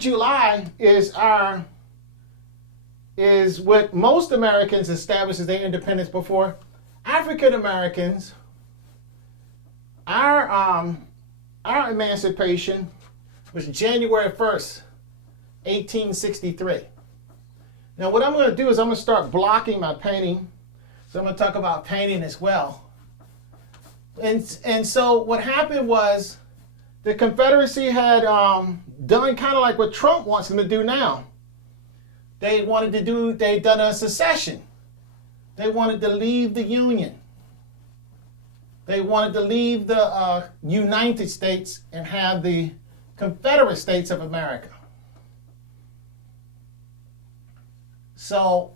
July is what most Americans established as their independence before. African Americans, our emancipation was January 1st, 1863. Now what I'm going to do is I'm going to start blocking my painting. So I'm going to talk about painting as well. And so what happened was the Confederacy had done kind of like what Trump wants them to do now. They'd done a secession. They wanted to leave the Union. They wanted to leave the United States and have the Confederate States of America. So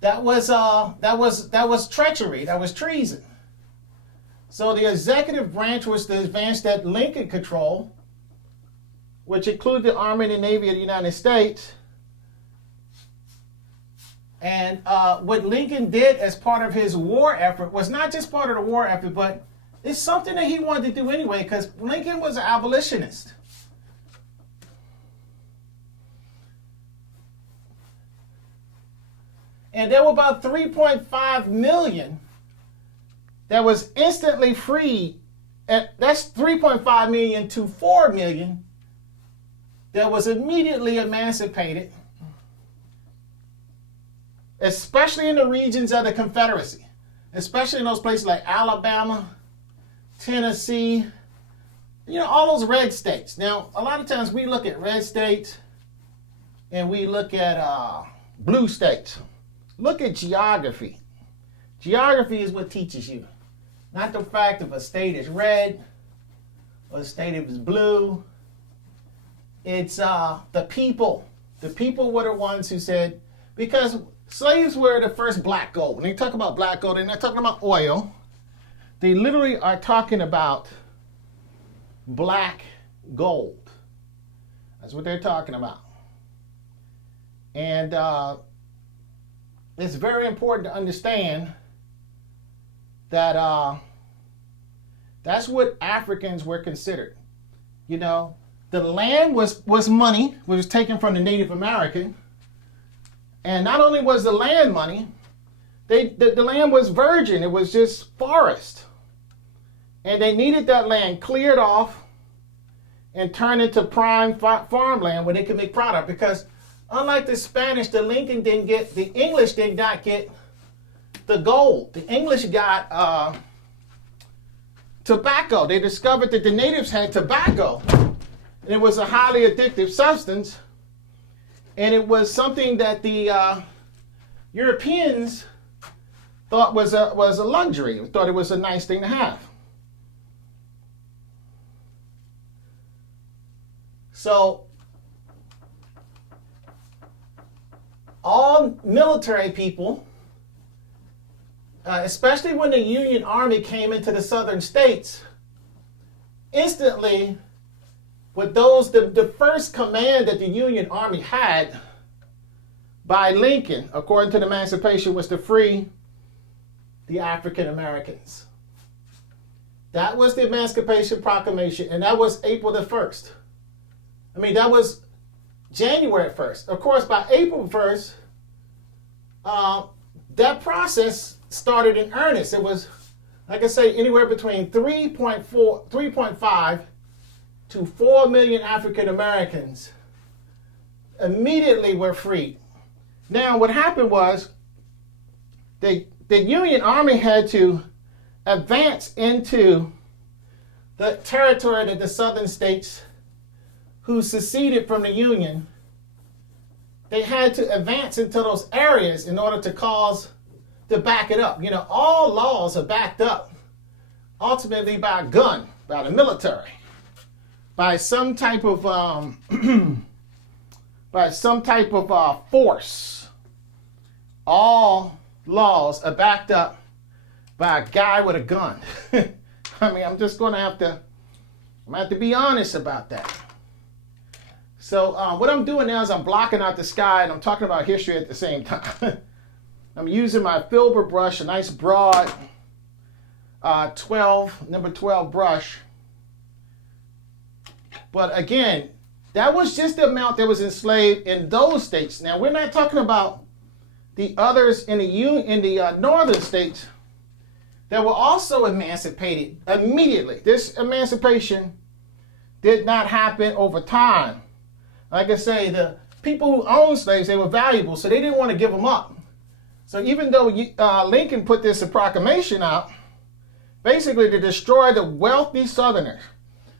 that was treachery. That was treason. So the executive branch was the branch that Lincoln controlled, which included the Army and the Navy of the United States. And what Lincoln did as part of his war effort was not just part of the war effort, but it's something that he wanted to do anyway, because Lincoln was an abolitionist. And there were about 3.5 million that was instantly freed. And that's 3.5 million to 4 million that was immediately emancipated, especially in the regions of the Confederacy, especially in those places like Alabama, Tennessee, all those red states. Now, a lot of times we look at red states and we look at blue states. Look at geography. Geography is what teaches you, not the fact if a state is red or a state is blue. It's the people. The people were the ones who said, because slaves were the first black gold. When they talk about black gold, they're not talking about oil. They literally are talking about black gold. That's what they're talking about. And it's very important to understand that that's what Africans were considered. The land was money, was taken from the Native American. And not only was the land money, the land was virgin. It was just forest. And they needed that land cleared off and turned into prime farmland where they could make product. Because unlike the Spanish, the English did not get the gold. The English got tobacco. They discovered that the natives had tobacco. And it was a highly addictive substance. And it was something that the Europeans thought was a luxury. Thought it was a nice thing to have. So all military people, especially when the Union Army came into the southern states, instantly, with the first command that the Union Army had by Lincoln, according to the Emancipation, was to free the African Americans. That was the Emancipation Proclamation, and that was April the 1st. That was January 1st. Of course, by April 1st, that process started in earnest. It was, like I say, anywhere between 3.5 to 4 million African Americans immediately were freed. Now, what happened was the Union Army had to advance into the territory that the southern states who seceded from the Union, they had to advance into those areas in order to back it up. All laws are backed up ultimately by a gun, by the military, by some type of force. All laws are backed up by a guy with a gun. I'm just going to have to be honest about that. So what I'm doing now is I'm blocking out the sky and I'm talking about history at the same time. I'm using my filber brush, a nice broad number 12 brush. But again, That was just the amount that was enslaved in those states. Now, we're not talking about the others in the northern states that were also emancipated immediately. This emancipation did not happen over time. Like I say, the people who owned slaves, they were valuable, so they didn't want to give them up. So even though Lincoln put this proclamation out, basically to destroy the wealthy Southerners,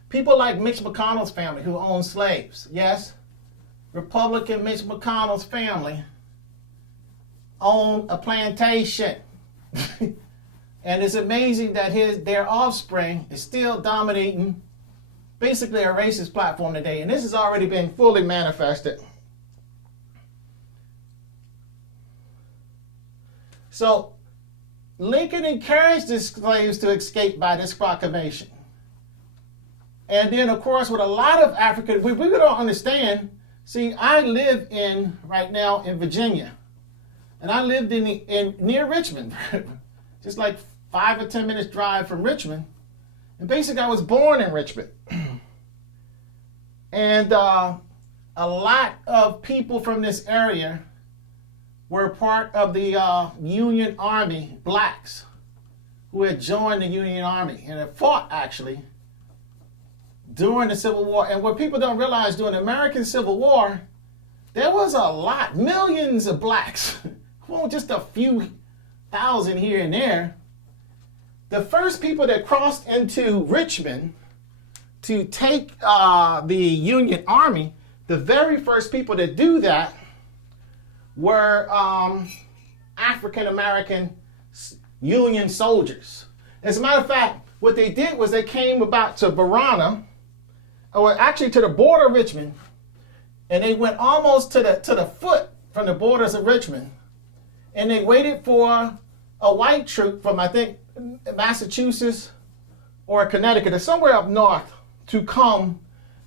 people like Mitch McConnell's family who owned slaves. Yes, Republican Mitch McConnell's family owned a plantation. And it's amazing that their offspring is still dominating basically a racist platform today. And this has already been fully manifested. So Lincoln encouraged the slaves to escape by this proclamation. And then, of course, with a lot of African, we don't understand. See, I live right now in Virginia. And I lived near Richmond, just like 5 or 10 minutes drive from Richmond. And basically, I was born in Richmond. And a lot of people from this area were part of the Union Army, blacks, who had joined the Union Army and had fought, actually, during the Civil War. And what people don't realize, during the American Civil War, there was a lot, millions of blacks. Well, just a few thousand here and there. The first people that crossed into Richmond to take the Union Army, the very first people that do that were African American Union soldiers. As a matter of fact, what they did was they came about to Verona, or actually to the border of Richmond, and they went almost to the foot from the borders of Richmond, and they waited for a white troop from, I think, Massachusetts or Connecticut or somewhere up north to come,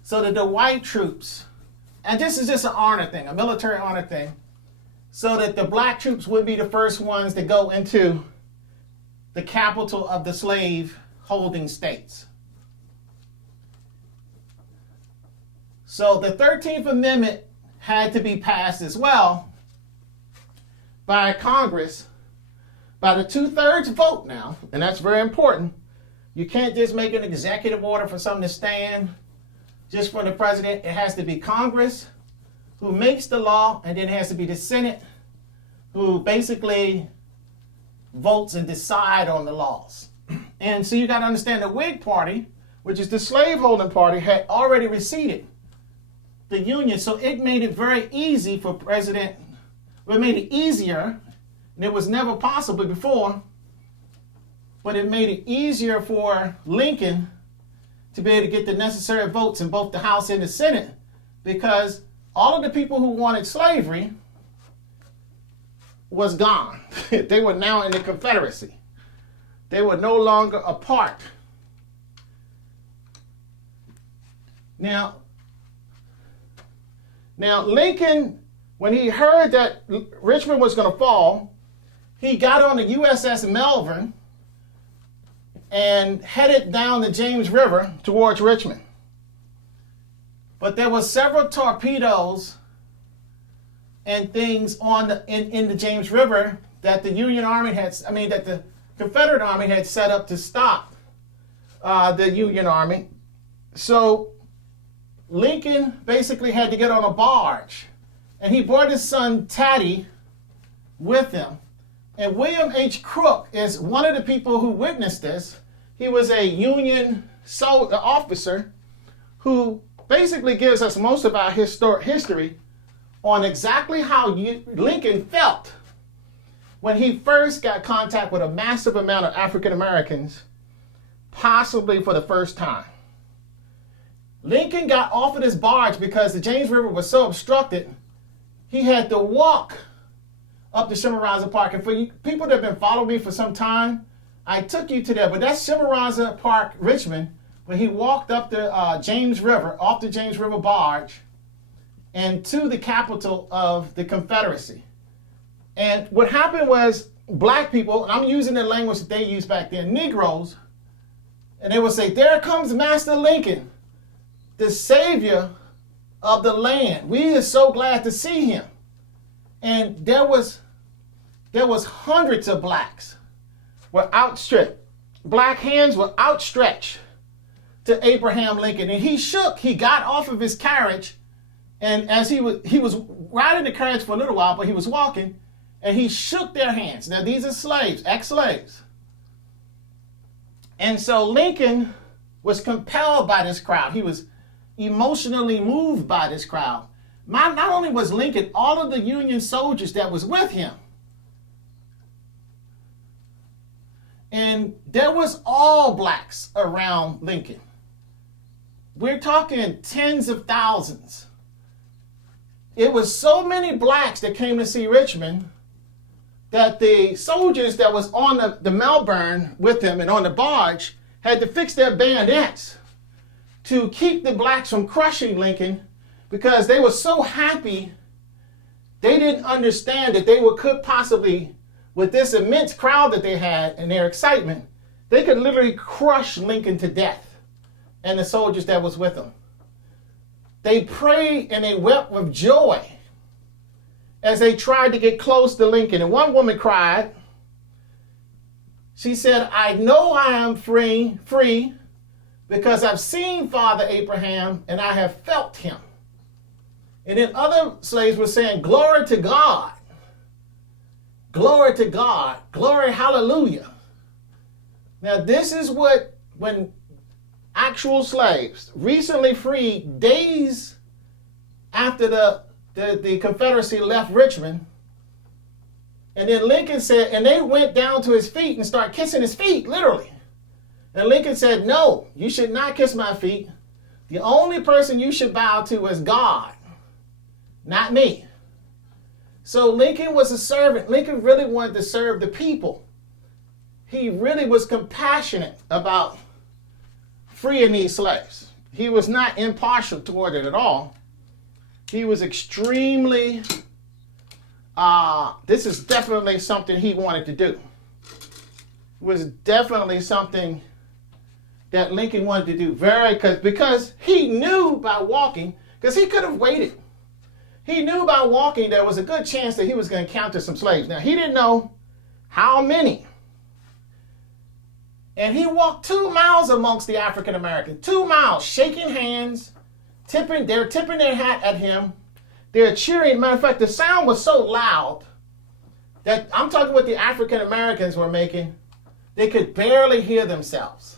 so that the white troops, and this is just an honor thing, a military honor thing, so that the black troops would be the first ones to go into the capital of the slave holding states. So the 13th Amendment had to be passed as well by Congress by the 2/3 vote now, and that's very important. You can't just make an executive order for something to stand just from the president. It has to be Congress who makes the law, and then it has to be the Senate who basically votes and decide on the laws. And so you got to understand the Whig Party, which is the slaveholding party, had already receded the Union. So it made it very easy for President, well, it made it easier, and it was never possible before, but it made it easier for Lincoln to be able to get the necessary votes in both the House and the Senate, because all of the people who wanted slavery was gone. They were now in the Confederacy. They were no longer a part. Now Lincoln, when he heard that Richmond was going to fall, he got on the U.S.S. Malvern and headed down the James River towards Richmond. But there were several torpedoes and things in the James River that the Union Army that the Confederate Army had set up to stop the Union Army. So Lincoln basically had to get on a barge, and he brought his son Taddy with him. And William H. Crook is one of the people who witnessed this. He was a Union officer who basically gives us most of our history on exactly how Lincoln felt when he first got contact with a massive amount of African Americans, possibly for the first time. Lincoln got off of this barge because the James River was so obstructed, he had to walk up to Chimborazo Park. And for you people that have been following me for some time, I took you to there, but that's Chimborazo Park, Richmond, when he walked up the James River, off the James River barge, and to the capital of the Confederacy. And what happened was black people, and I'm using the language that they used back then, Negroes, and they would say, "There comes Master Lincoln, the savior of the land. We are so glad to see him. And there was hundreds of blacks were outstretched. Black hands were outstretched to Abraham Lincoln. And he shook. He got off of his carriage. And as he was riding the carriage for a little while, but he was walking, and he shook their hands. Now, these are slaves, ex-slaves. And so Lincoln was compelled by this crowd. He was emotionally moved by this crowd. Not only was Lincoln, all of the Union soldiers that was with him. And there was all blacks around Lincoln. We're talking tens of thousands. It was so many blacks that came to see Richmond that the soldiers that was on the Malvern with him and on the barge had to fix their bayonets to keep the blacks from crushing Lincoln, because they were so happy. They didn't understand that they could possibly, with this immense crowd that they had and their excitement, they could literally crush Lincoln to death and the soldiers that was with him. They prayed and they wept with joy as they tried to get close to Lincoln. And one woman cried. She said, "I know I am free because I've seen Father Abraham and I have felt him." And then other slaves were saying, "Glory to God. Glory to God. Glory, hallelujah." Now this is when actual slaves, recently freed, days after the Confederacy left Richmond, and then Lincoln said, and they went down to his feet and started kissing his feet, literally. And Lincoln said, "No, you should not kiss my feet. The only person you should bow to is God, not me." So Lincoln was a servant. Lincoln really wanted to serve the people. He really was compassionate about freeing these slaves. He was not impartial toward it at all. He was extremely, this is definitely something he wanted to do. It was definitely something that Lincoln wanted to do, because he knew by walking, because he could have waited. He knew by walking there was a good chance that he was going to encounter some slaves. Now, he didn't know how many. And he walked 2 miles amongst the African Americans, 2 miles, shaking hands, they're tipping their hat at him. They're cheering. Matter of fact, the sound was so loud that I'm talking what the African Americans were making. They could barely hear themselves.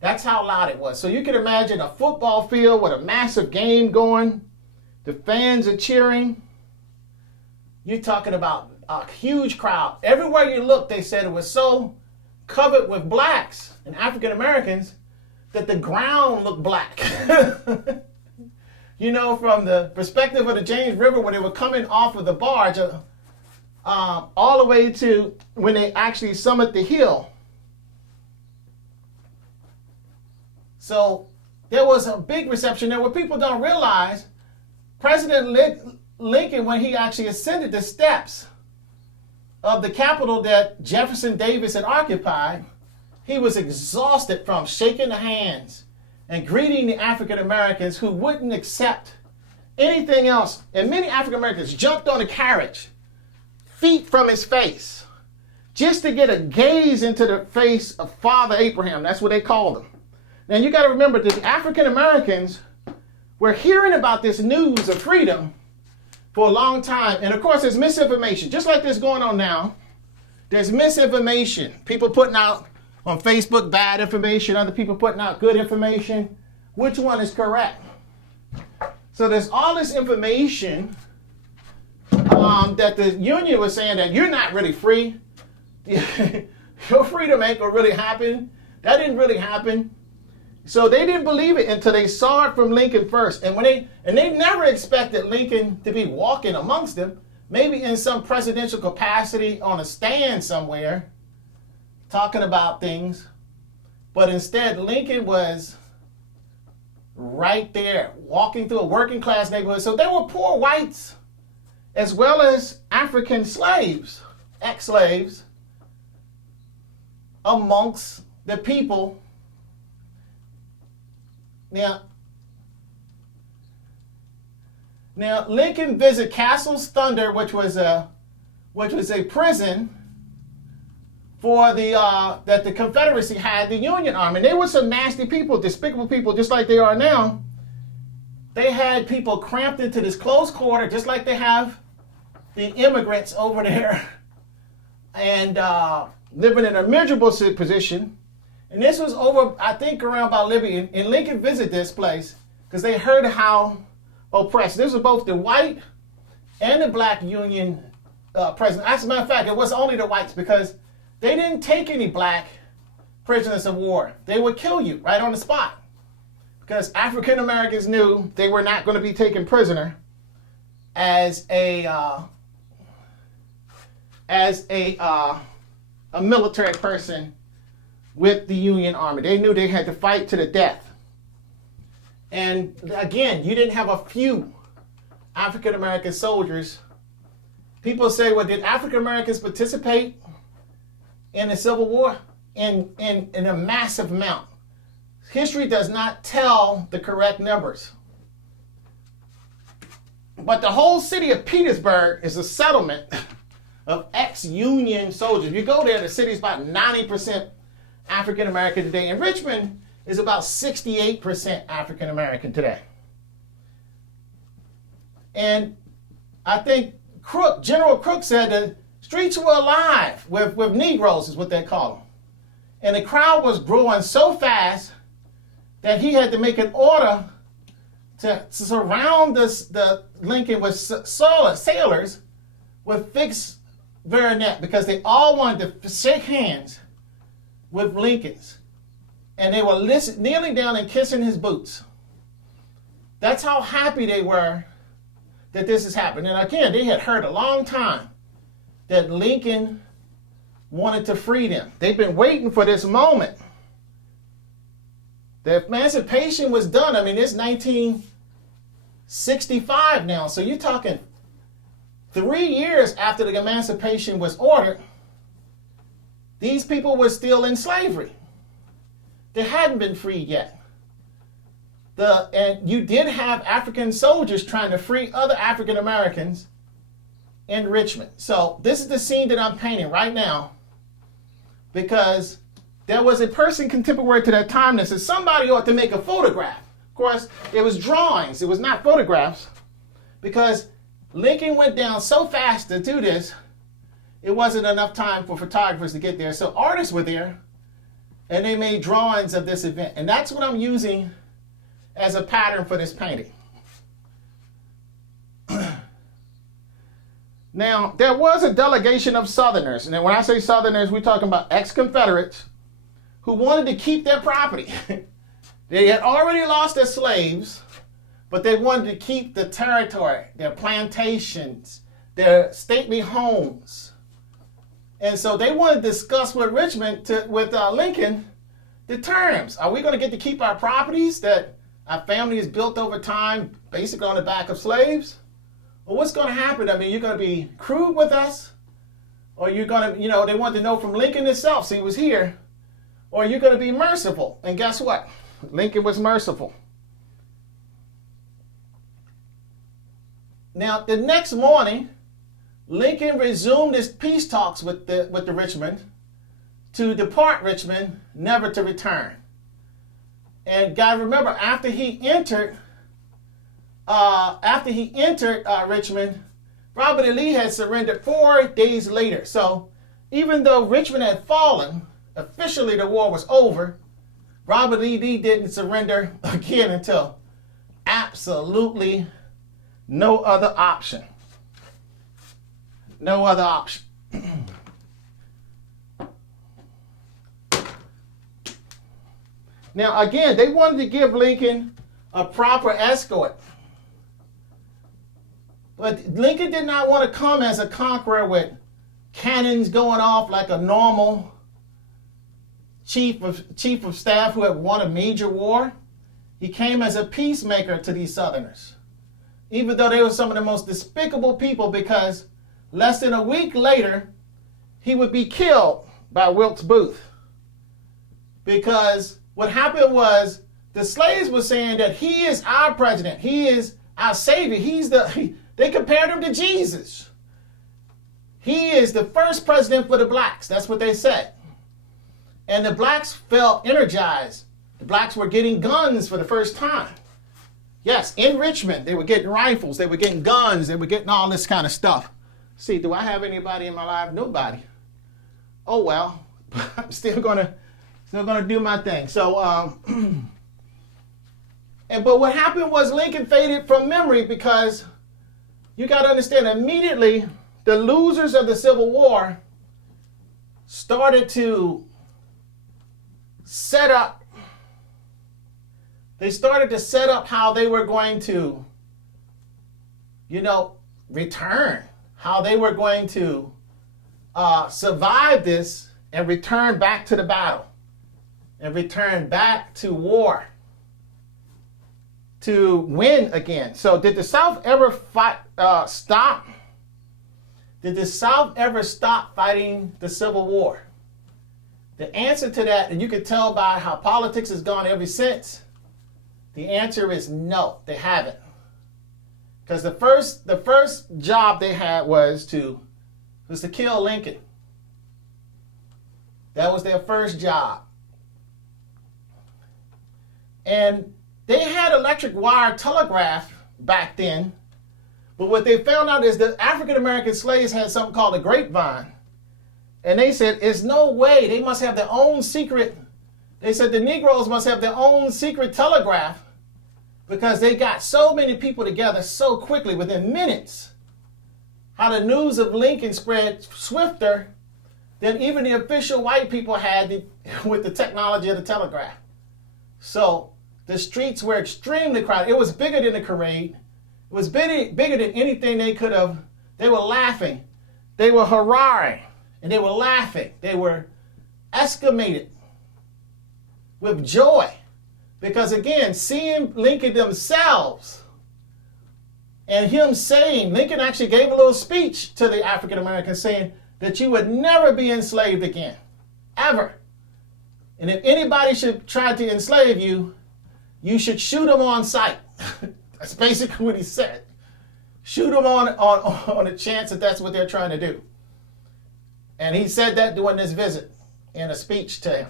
That's how loud it was. So you can imagine a football field with a massive game going. The fans are cheering. You're talking about a huge crowd. Everywhere you look, they said it was so covered with blacks and African Americans that the ground looked black. You know, from the perspective of the James River, when they were coming off of the barge, all the way to when they actually summit the hill. So there was a big reception there. What people don't realize, President Lincoln, when he actually ascended the steps of the Capitol that Jefferson Davis had occupied, he was exhausted from shaking the hands and greeting the African Americans who wouldn't accept anything else. And many African Americans jumped on the carriage, feet from his face, just to get a gaze into the face of Father Abraham. That's what they called him. Now you got to remember that the African Americans were hearing about this news of freedom for a long time. And of course, there's misinformation. Just like this going on now, there's misinformation. People putting out on Facebook bad information, other people putting out good information. Which one is correct? So there's all this information that the Union was saying that you're not really free. Your freedom ain't gonna really happen. That didn't really happen. So they didn't believe it until they saw it from Lincoln first. And they never expected Lincoln to be walking amongst them, maybe in some presidential capacity on a stand somewhere, talking about things. But instead, Lincoln was right there, walking through a working class neighborhood. So there were poor whites as well as African slaves, ex-slaves, amongst the people. Now, Now, Lincoln visited Castle's Thunder, which was a prison for that the Confederacy had the Union Army. And they were some nasty people, despicable people, just like they are now. They had people cramped into this close quarter, just like they have the immigrants over there, and living in a miserable position. And this was over, I think, around by Libby. And Lincoln visited this place because they heard how oppressed. This was both the white and the black Union president. As a matter of fact, it was only the whites because they didn't take any black prisoners of war. They would kill you right on the spot because African Americans knew they were not going to be taken prisoner as a military person with the Union Army. They knew they had to fight to the death. And again, you didn't have a few African American soldiers. People say, well, did African Americans participate in the Civil War? In a massive amount. History does not tell the correct numbers. But the whole city of Petersburg is a settlement of ex-Union soldiers. If you go there, the city's about 90% African American today. And Richmond is about 68% African American today. And I think General Crook said the streets were alive with Negroes, is what they call them. And the crowd was growing so fast that he had to make an order to surround the Lincoln with sailors with fixed bayonet because they all wanted to shake hands with Lincoln's. And they were kneeling down and kissing his boots. That's how happy they were that this has happened. And again, they had heard a long time that Lincoln wanted to free them. They've been waiting for this moment. The emancipation was done. I mean, it's 1965 now. So you're talking 3 years after the emancipation was ordered, these people were still in slavery. They hadn't been freed yet. And you did have African soldiers trying to free other African Americans in Richmond. So this is the scene that I'm painting right now because there was a person contemporary to that time that said somebody ought to make a photograph. Of course, it was drawings. It was not photographs because Lincoln went down so fast to do this, it wasn't enough time for photographers to get there. So artists were there and they made drawings of this event. And that's what I'm using as a pattern for this painting. Now, there was a delegation of Southerners. And when I say Southerners, we're talking about ex-Confederates who wanted to keep their property. They had already lost their slaves, but they wanted to keep the territory, their plantations, their stately homes. And so they wanted to discuss with Richmond, with Lincoln, the terms. Are we going to get to keep our properties that our family has built over time, basically on the back of slaves? Or what's going to happen? I mean, you're going to be crude with us? Or you're going to, they wanted to know from Lincoln himself, so he was here. Or you're going to be merciful. And guess what? Lincoln was merciful. Now, the next morning, Lincoln resumed his peace talks with the Richmond to depart Richmond, never to return. And God, remember, after he entered Richmond, Robert E. Lee had surrendered 4 days later. So even though Richmond had fallen, officially the war was over, Robert E. Lee didn't surrender again until absolutely no other option. No other option. Now, again, they wanted to give Lincoln a proper escort. But Lincoln did not want to come as a conqueror with cannons going off like a normal chief of staff who had won a major war. He came as a peacemaker to these Southerners, even though they were some of the most despicable people, because less than a week later, he would be killed by Wilkes Booth. Because what happened was the slaves were saying that he is our president. He is our Savior. They compared him to Jesus. He is the first president for the blacks. That's what they said. And the blacks felt energized. The blacks were getting guns for the first time. Yes, in Richmond, they were getting rifles. They were getting guns. They were getting all this kind of stuff. See, do I have anybody in my life? Nobody. Oh, well, I'm still gonna do my thing. So, but what happened was Lincoln faded from memory because you got to understand immediately the losers of the Civil War started to set up. They started to set up how they were going to, return, how they were going to survive this and return back to the battle and return back to war to win again. So did the South ever stop? Did the South ever stop fighting the Civil War? The answer to that, and you can tell by how politics has gone ever since, the answer is no, they haven't. Because the first job they had was to kill Lincoln. That was their first job. And they had electric wire telegraph back then, but what they found out is that African American slaves had something called a grapevine. And they said, there's no way, they must have their own secret. They said the Negroes must have their own secret telegraph because they got so many people together so quickly within minutes. How the news of Lincoln spread swifter than even the official white people had with the technology of the telegraph. So the streets were extremely crowded. It was bigger than the parade. It was bigger than anything they could have. They were laughing. They were hurrahing. And they were laughing. They were exclamated with joy. Because again, seeing Lincoln themselves and him saying, Lincoln actually gave a little speech to the African Americans saying that you would never be enslaved again. Ever. And if anybody should try to enslave you, you should shoot them on sight. That's basically what he said. Shoot them on a chance that that's what they're trying to do. And he said that during this visit in a speech to him.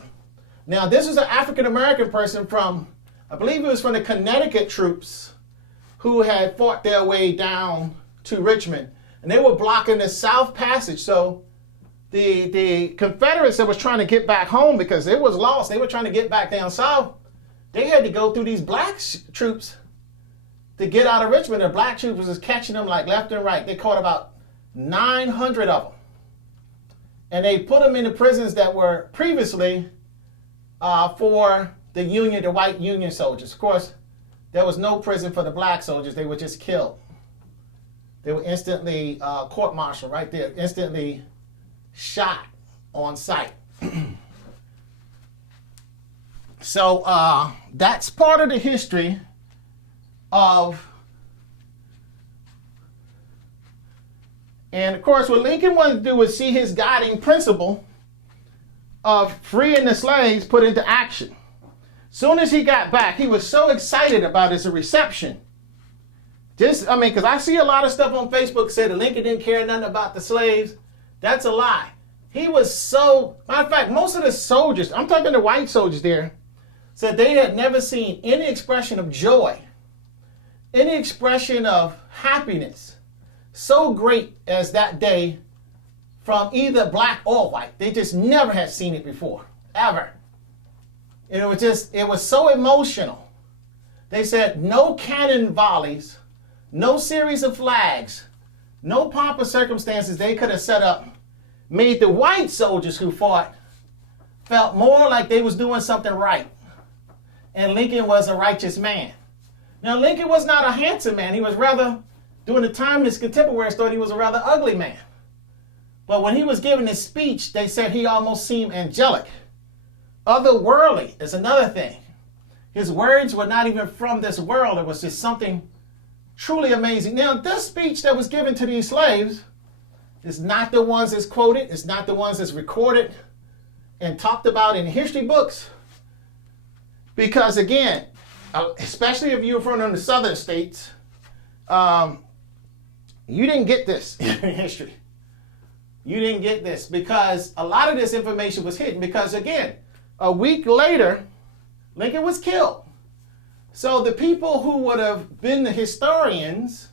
Now, this was an African-American person from, I believe it was from the Connecticut troops who had fought their way down to Richmond. And they were blocking the South Passage. So the Confederates that was trying to get back home because it was lost, they were trying to get back down south, they had to go through these black troops to get out of Richmond. The black troops was just catching them like left and right. They caught about 900 of them. And they put them in the prisons that were previously for the white Union soldiers. Of course, there was no prison for the black soldiers. They were just killed. They were instantly court-martialed right there, instantly shot on sight. So that's part of the history of, and of course what Lincoln wanted to do was see his guiding principle of freeing the slaves put into action. Soon as he got back, he was so excited about his reception. Because I see a lot of stuff on Facebook said that Lincoln didn't care nothing about the slaves. That's a lie. He was so, matter of fact, most of the soldiers, I'm talking to white soldiers there, said they had never seen any expression of joy, any expression of happiness so great as that day from either black or white. They just never had seen it before, ever. And it was so emotional. They said no cannon volleys, no series of flags, no pomp of circumstances they could have set up made the white soldiers who fought felt more like they was doing something right. And Lincoln was a righteous man. Now, Lincoln was not a handsome man. He was rather, during the time his contemporaries thought he was a rather ugly man. But when he was giving his speech, they said he almost seemed angelic. Otherworldly is another thing. His words were not even from this world. It was just something truly amazing. Now, this speech that was given to these slaves is not the ones that's quoted. It's not the ones that's recorded and talked about in history books. Because again, especially if you're from the southern states, You didn't get this in history. You didn't get this because a lot of this information was hidden because, again, a week later, Lincoln was killed. So the people who would have been the historians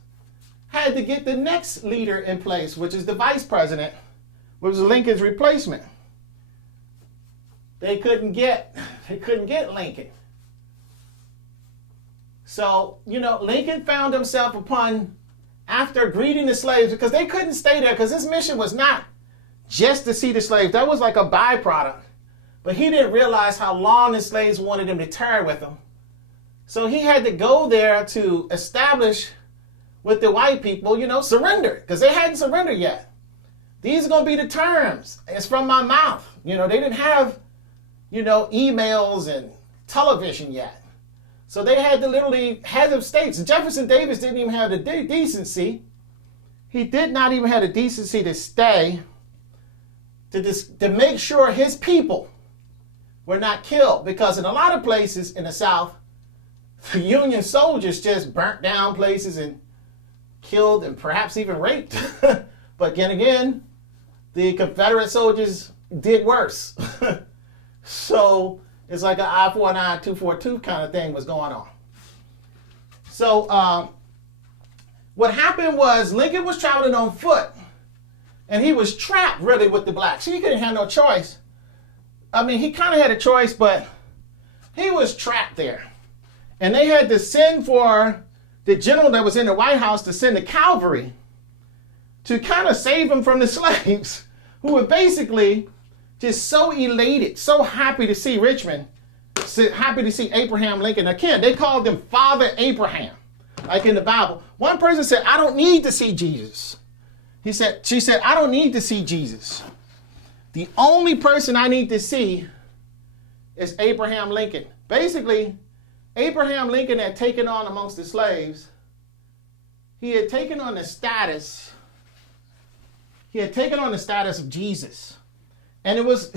had to get the next leader in place, which is the vice president, which was Lincoln's replacement. They couldn't get Lincoln. So, Lincoln found himself after greeting the slaves, because they couldn't stay there, because his mission was not just to see the slaves. That was like a byproduct. But he didn't realize how long the slaves wanted him to tarry with them. So he had to go there to establish with the white people, surrender, because they hadn't surrendered yet. These are going to be the terms. It's from my mouth. They didn't have, emails and television yet. So they had to literally head of states. Jefferson Davis didn't even have the decency. He did not even have the decency to stay to make sure his people were not killed. Because in a lot of places in the South, the Union soldiers just burnt down places and killed and perhaps even raped. But again, the Confederate soldiers did worse. So it's like an eye for an eye, tooth for a tooth kind of thing was going on. So what happened was Lincoln was traveling on foot, and he was trapped really with the blacks. He couldn't have no choice. I mean, he kind of had a choice, but he was trapped there. And they had to send for the general that was in the White House to send the cavalry to kind of save him from the slaves, who were basically just so elated, so happy to see Richmond, so happy to see Abraham Lincoln. Again, they called him Father Abraham, like in the Bible. One person said, I don't need to see Jesus. She said, I don't need to see Jesus. The only person I need to see is Abraham Lincoln. Basically, Abraham Lincoln had taken on amongst the slaves, he had taken on the status of Jesus. And it was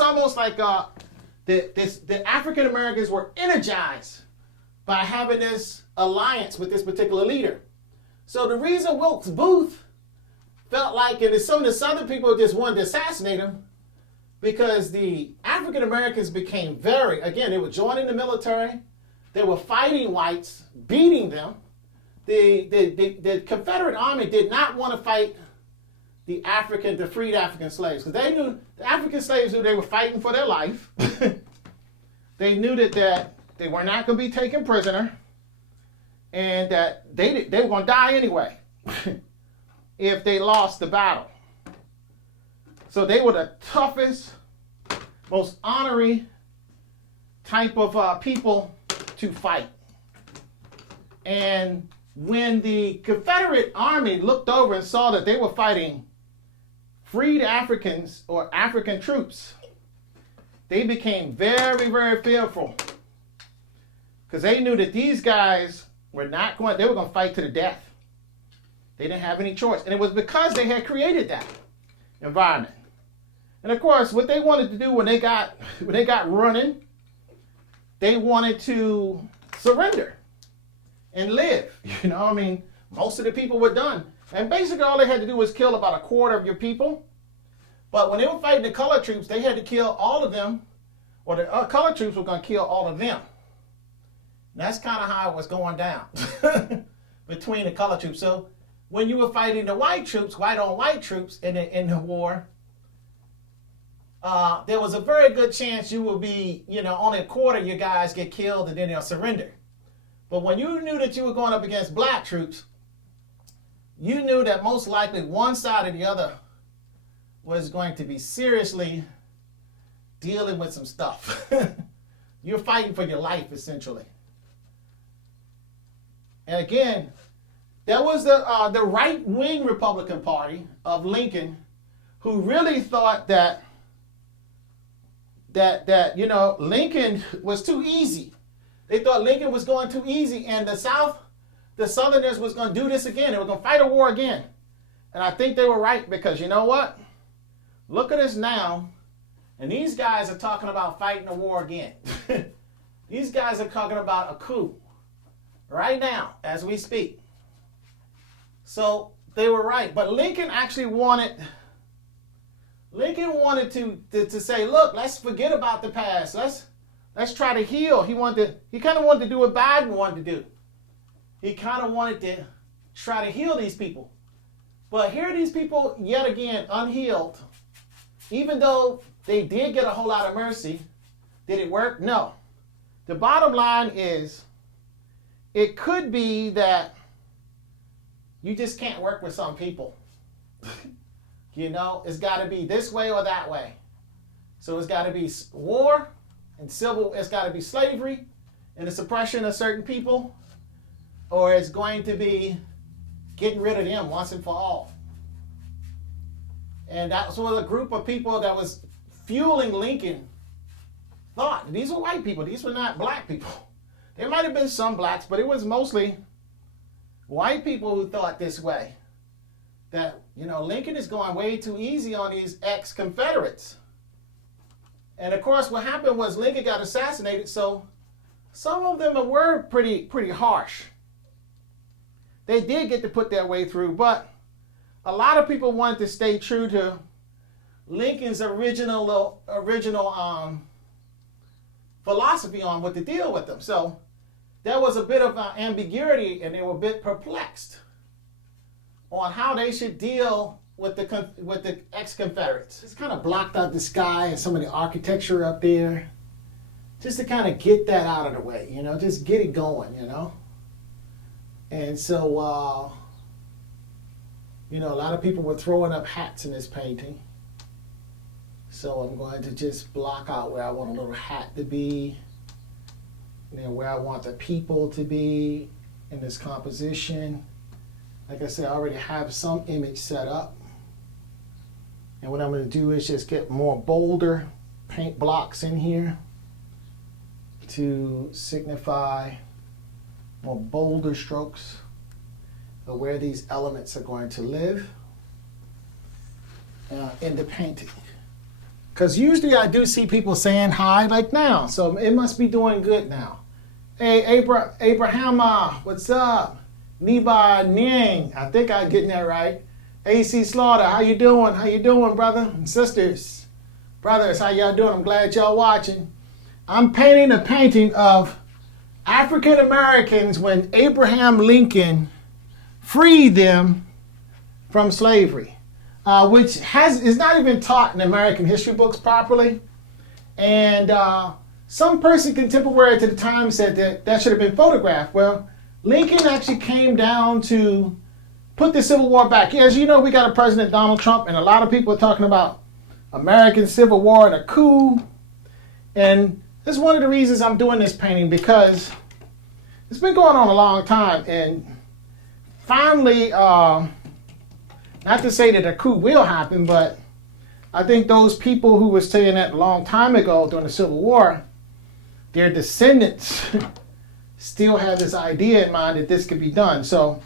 almost like the African Americans were energized by having this alliance with this particular leader. So the reason Wilkes Booth felt like, and some of the Southern people just wanted to assassinate him, because the African Americans became they were joining the military, they were fighting whites, beating them. The Confederate Army did not want to fight the freed African slaves, because they knew the African slaves knew they were fighting for their life. They knew that they were not going to be taken prisoner, and that they were going to die anyway if they lost the battle. So they were the toughest, most honorary type of people to fight. And when the Confederate Army looked over and saw that they were fighting freed Africans or African troops, they became very, very fearful, because they knew that these guys were they were going to fight to the death. They didn't have any choice. And it was because they had created that environment. And of course, what they wanted to do when they got running, they wanted to surrender and live. Most of the people were done. And basically all they had to do was kill about a quarter of your people. But when they were fighting the colored troops, they had to kill all of them, or the colored troops were going to kill all of them. And that's kind of how it was going down between the colored troops. So when you were fighting the white troops, white on white troops in the war, there was a very good chance you would be, only a quarter of your guys get killed and then they'll surrender. But when you knew that you were going up against black troops, you knew that most likely one side or the other was going to be seriously dealing with some stuff. You're fighting for your life, essentially. And again, there was the right-wing Republican Party of Lincoln, who really thought that Lincoln was too easy. They thought Lincoln was going too easy, and the Southerners was going to do this again. They were going to fight a war again. And I think they were right, because you know what? Look at us now, and these guys are talking about fighting a war again. These guys are talking about a coup right now as we speak. So they were right. But Lincoln actually wanted to say, look, let's forget about the past. Let's try to heal. He kind of wanted to do what Biden wanted to do. He kind of wanted to try to heal these people. But here are these people, yet again, unhealed. Even though they did get a whole lot of mercy, did it work? No. The bottom line is, it could be that you just can't work with some people. You know, it's got to be this way or that way. So it's got to be war and civil, it's got to be slavery and the suppression of certain people, or it's going to be getting rid of them once and for all. And that was what a group of people that was fueling Lincoln thought. These were white people. These were not black people. There might have been some blacks, but it was mostly white people who thought this way. That, you know, Lincoln is going way too easy on these ex-Confederates. And of course, what happened was Lincoln got assassinated, so some of them were pretty harsh. They did get to put their way through, but a lot of people wanted to stay true to Lincoln's original philosophy on what to deal with them. So there was a bit of ambiguity, and they were a bit perplexed on how they should deal with the ex-Confederates. It's kind of blocked out the sky and some of the architecture up there, just to kind of get that out of the way, you know, just get it going, you know. And so, you know, a lot of people were throwing up hats in this painting. So I'm going to just block out where I want a little hat to be, and then where I want the people to be in this composition. Like I said, I already have some image set up. And what I'm going to do is just get more bolder paint blocks in here to signify more bolder strokes of where these elements are going to live in the painting. Because usually I do see people saying hi like now, so it must be doing good now. Hey, Abraham, what's up? Niba Niang, I think I'm getting that right. AC Slaughter, how you doing? How you doing, brother and sisters? Brothers, how y'all doing? I'm glad y'all watching. I'm painting a painting of African Americans when Abraham Lincoln freed them from slavery, which is not even taught in American history books properly. And some person contemporary to the time said that should have been photographed. Well, Lincoln actually came down to put the Civil War back. As you know, we got a President Donald Trump, and a lot of people are talking about American Civil War and a coup. And this is one of the reasons I'm doing this painting, because it's been going on a long time. And finally, not to say that a coup will happen, but I think those people who were saying that a long time ago during the Civil War, their descendants still have this idea in mind that this could be done. So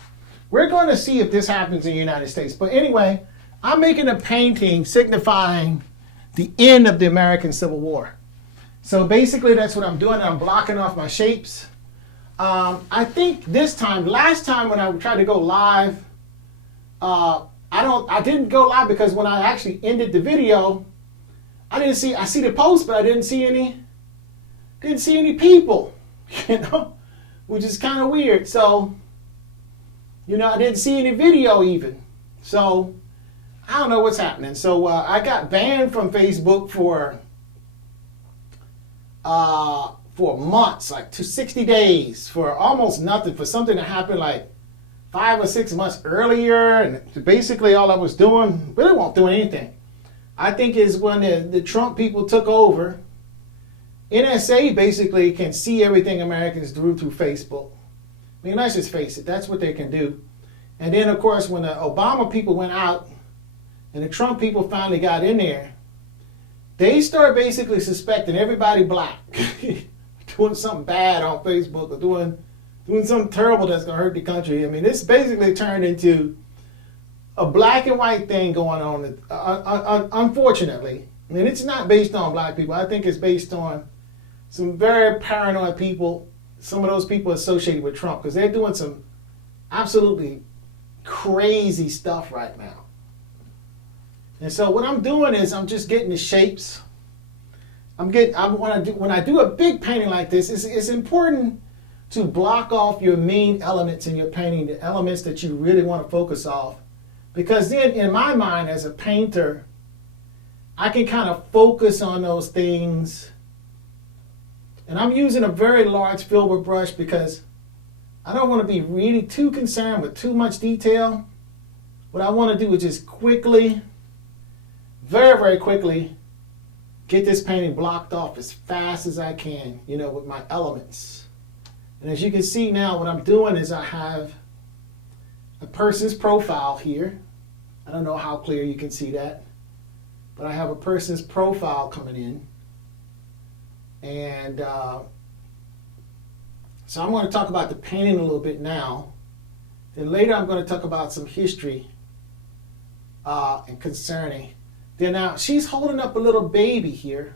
we're going to see if this happens in the United States. But anyway, I'm making a painting signifying the end of the American Civil War. So basically that's what I'm doing. I'm blocking off my shapes. I think last time when I tried to go live, I didn't go live because when I actually ended the video, I see the post, but I didn't see any people, you know, which is kind of weird. So, you know, I didn't see any video even. So I don't know what's happening. So I got banned from Facebook for months, like 60 days, for almost nothing, for something that happened like 5 or 6 months earlier. And basically all I was doing really won't do anything. I think is when the Trump people took over, NSA basically can see everything Americans do through Facebook. I mean, let's just face it, that's what they can do. And then, of course, when the Obama people went out and the Trump people finally got in there, they started basically suspecting everybody black doing something bad on Facebook or doing something terrible that's going to hurt the country. I mean, this basically turned into a black and white thing going on, unfortunately. I mean, it's not based on black people. I think it's based on some very paranoid people, some of those people associated with Trump, because they're doing some absolutely crazy stuff right now. And so what I'm doing is I'm just getting the shapes. When I do a big painting like this, it's important to block off your main elements in your painting, the elements that you really want to focus off. Because then in my mind as a painter, I can kind of focus on those things. And I'm using a very large filbert brush because I don't want to be really too concerned with too much detail. What I want to do is just quickly, very, very quickly, get this painting blocked off as fast as I can, with my elements. And as you can see now, what I'm doing is I have a person's profile here. I don't know how clear you can see that, but I have a person's profile coming in. And so I'm going to talk about the painting a little bit now. Then later I'm going to talk about some history and concerning. Then now she's holding up a little baby here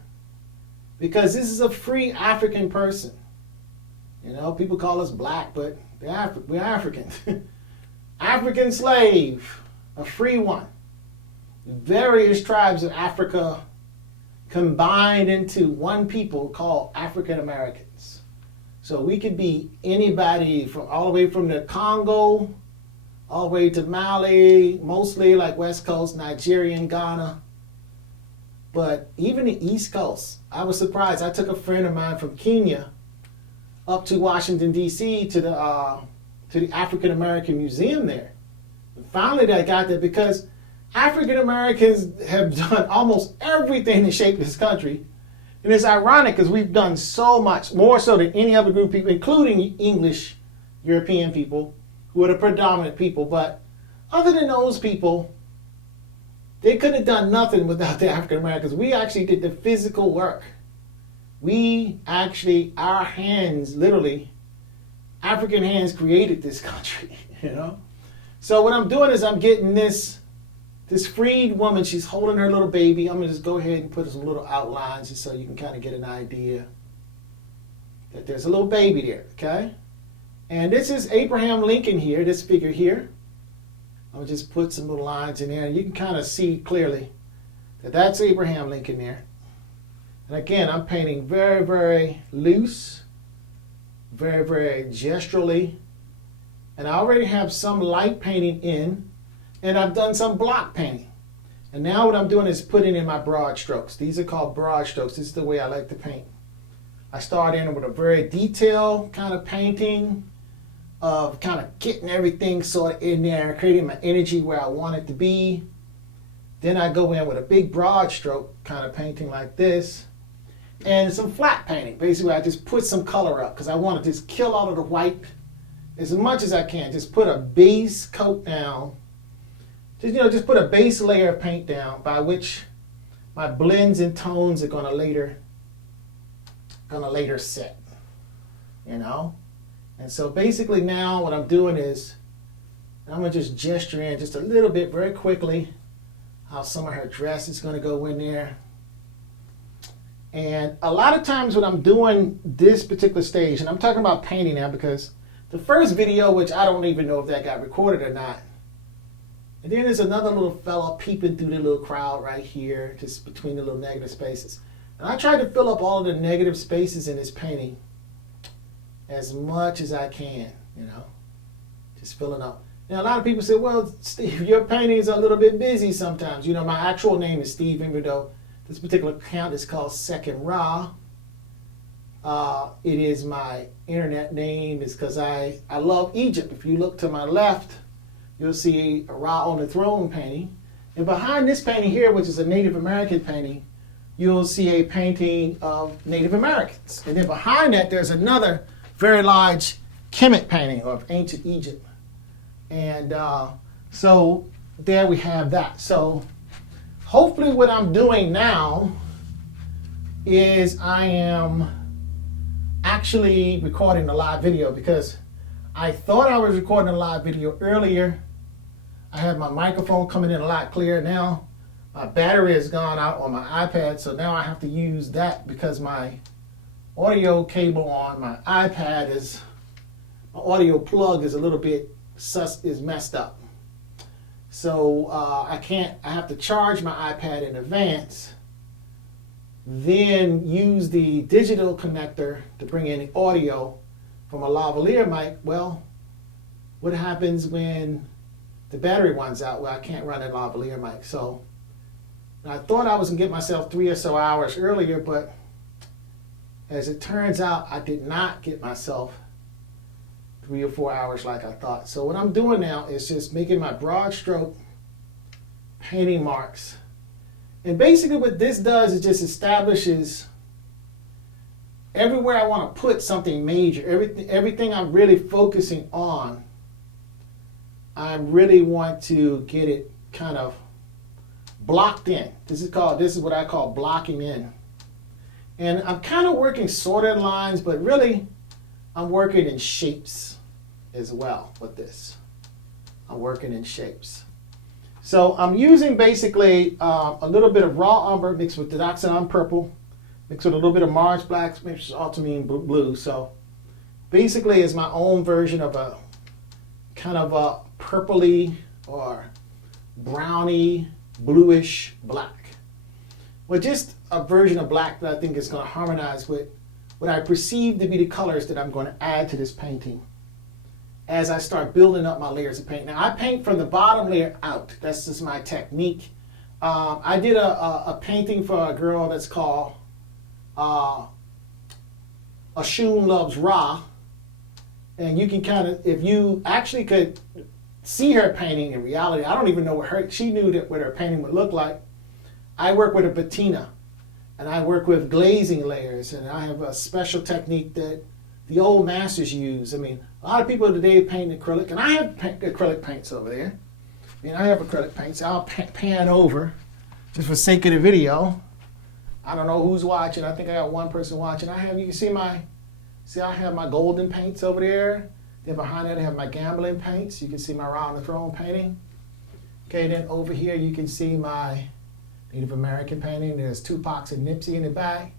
because this is a free African person. People call us black, but we're African. African slave, a free one. Various tribes of Africa combined into one people called African Americans. So we could be anybody from all the way from the Congo, all the way to Mali, mostly like West Coast, Nigeria and Ghana. But even the East Coast, I was surprised. I took a friend of mine from Kenya up to Washington, D.C. to the African American Museum there. And finally I got there because African Americans have done almost everything to shape this country. And it's ironic because we've done so much, more so than any other group of people, including English European people, who are the predominant people. But other than those people, they couldn't have done nothing without the African Americans. We actually did the physical work. We actually, our hands, literally, African hands created this country, So what I'm doing is I'm getting this freed woman, she's holding her little baby. I'm going to just go ahead and put some little outlines just so you can kind of get an idea that there's a little baby there, okay? And this is Abraham Lincoln here, this figure here. I'll just put some little lines in there and you can kind of see clearly that that's Abraham Lincoln there. And again, I'm painting very, very loose, very, very gesturally. And I already have some light painting in. And I've done some block painting. And now what I'm doing is putting in my broad strokes. These are called broad strokes. This is the way I like to paint. I start in with a very detailed kind of painting of kind of getting everything sort of in there, creating my energy where I want it to be. Then I go in with a big broad stroke kind of painting like this. And some flat painting. Basically, I just put some color up because I want to just kill all of the white as much as I can. Just put a base coat down. Just put a base layer of paint down by which my blends and tones are gonna later set, And so basically now what I'm doing is I'm gonna just gesture in just a little bit very quickly how some of her dress is gonna go in there. And a lot of times when I'm doing this particular stage, and I'm talking about painting now because the first video, which I don't even know if that got recorded or not, and then there's another little fella peeping through the little crowd right here, just between the little negative spaces. And I tried to fill up all of the negative spaces in this painting as much as I can, just filling up. Now, a lot of people say, well, Steve, your paintings are a little bit busy sometimes. My actual name is Steve, even though this particular account is called Second Ra. It is my internet name. It's because I love Egypt. If you look to my left, you'll see a Ra on the throne painting. And behind this painting here, which is a Native American painting, you'll see a painting of Native Americans. And then behind that, there's another very large Kemet painting of ancient Egypt. And so there we have that. So hopefully what I'm doing now is I am actually recording a live video because I thought I was recording a live video earlier. I had my microphone coming in a lot clearer. Now my battery has gone out on my iPad, so now I have to use that because my audio cable on my iPad my audio plug is a little bit messed up. So I have to charge my iPad in advance, then use the digital connector to bring in the audio from a lavalier mic. Well, what happens when the battery runs out? Well, I can't run a lavalier mic. So I thought I was going to get myself 3 or so hours earlier, but as it turns out, I did not get myself 3 or 4 hours like I thought. So what I'm doing now is just making my broad stroke painting marks. And basically what this does is just establishes everywhere I want to put something major, everything I'm really focusing on, I really want to get it kind of blocked in. This is what I call blocking in. And I'm kind of working sorted lines, but really I'm working in shapes as well with this. I'm working in shapes. So I'm using basically a little bit of raw umber mixed with dioxazine purple, mixed with a little bit of Mars blacks, mixed with ultramarine blue. So basically it's my own version of a kind of a purpley or browny, bluish black. Well, just a version of black that I think is going to harmonize with what I perceive to be the colors that I'm going to add to this painting as I start building up my layers of paint. Now, I paint from the bottom layer out. That's just my technique. I did a painting for a girl that's called Ashun Loves Ra. And you can kind of, if you actually could see her painting in reality, I don't even know she knew what her painting would look like. I work with a patina, and I work with glazing layers, and I have a special technique that the old masters use. I mean, a lot of people today paint acrylic, and I have acrylic paints over there. I mean, I have acrylic paints. I'll pan over, just for sake of the video. I don't know who's watching. I think I got one person watching. You can see I have my golden paints over there. Then behind that I have my gambling paints. You can see my Round the Throne painting. Okay, then over here you can see my Native American painting. There's Tupac and Nipsey in the back.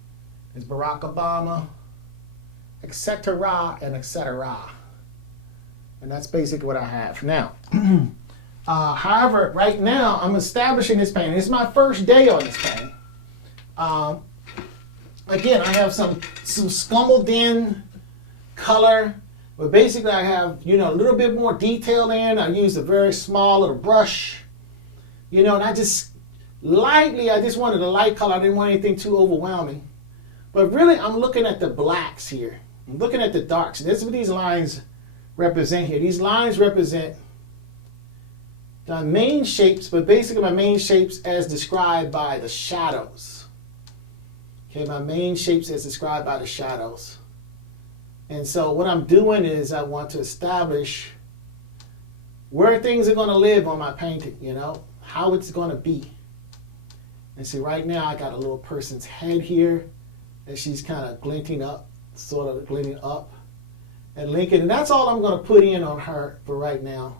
There's Barack Obama, etc., and etc. And that's basically what I have. Now, however, right now I'm establishing this painting. This is my first day on this painting. Again, I have some scumbled in color, but basically I have, a little bit more detail in. I used a very small little brush, and I just wanted a light color. I didn't want anything too overwhelming. But really, I'm looking at the blacks here. I'm looking at the darks. This is what these lines represent here. These lines represent the main shapes, but basically my main shapes as described by the shadows. Okay, my main shapes as described by the shadows. And so what I'm doing is I want to establish where things are going to live on my painting, how it's going to be. And see, right now I got a little person's head here, and she's kind of glinting up, sort of glinting up and linking. And that's all I'm going to put in on her for right now.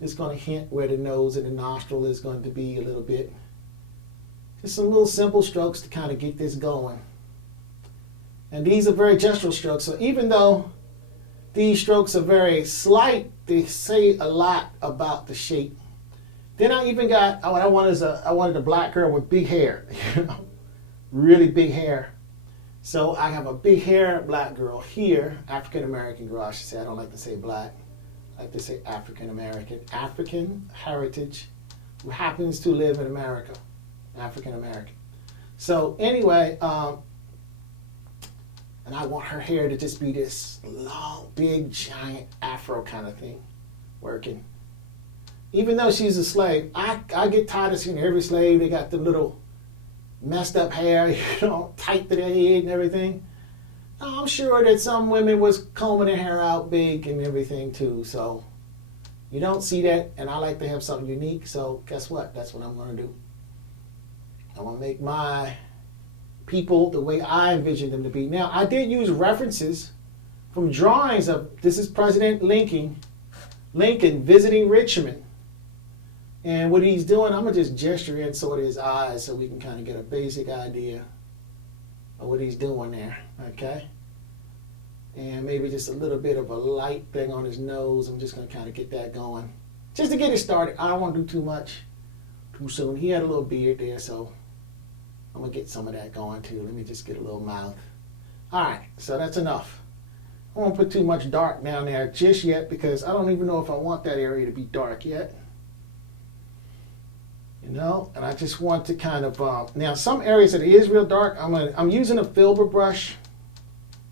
It's going to hint where the nose and the nostril is going to be a little bit. Just some little simple strokes to kind of get this going. And these are very gestural strokes. So even though these strokes are very slight, they say a lot about the shape. Then I even got, what I wanted a black girl with big hair, really big hair. So I have a big hair black girl here, African American girl, I should say. I don't like to say black. I like to say African American, African heritage, who happens to live in America, African American. So anyway, and I want her hair to just be this long, big, giant afro kind of thing working. Even though she's a slave, I get tired of seeing every slave. They got the little messed up hair, tight to their head and everything. I'm sure that some women was combing their hair out big and everything too. So you don't see that, and I like to have something unique. So guess what? That's what I'm going to do. I want to make my people the way I envision them to be. Now, I did use references from drawings of, this is President Lincoln visiting Richmond. And what he's doing, I'm going to just gesture in sort of his eyes so we can kind of get a basic idea of what he's doing there, okay? And maybe just a little bit of a light thing on his nose. I'm just going to kind of get that going. just to get it started. I don't want to do too much too soon. He had a little beard there, so I'm going to get some of that going too. Let me just get a little mouth. All right, so that's enough. I won't put too much dark down there just yet because I don't even know if I want that area to be dark yet. You know, and I just want to kind of, now some areas that it is real dark, I'm using a filbert brush.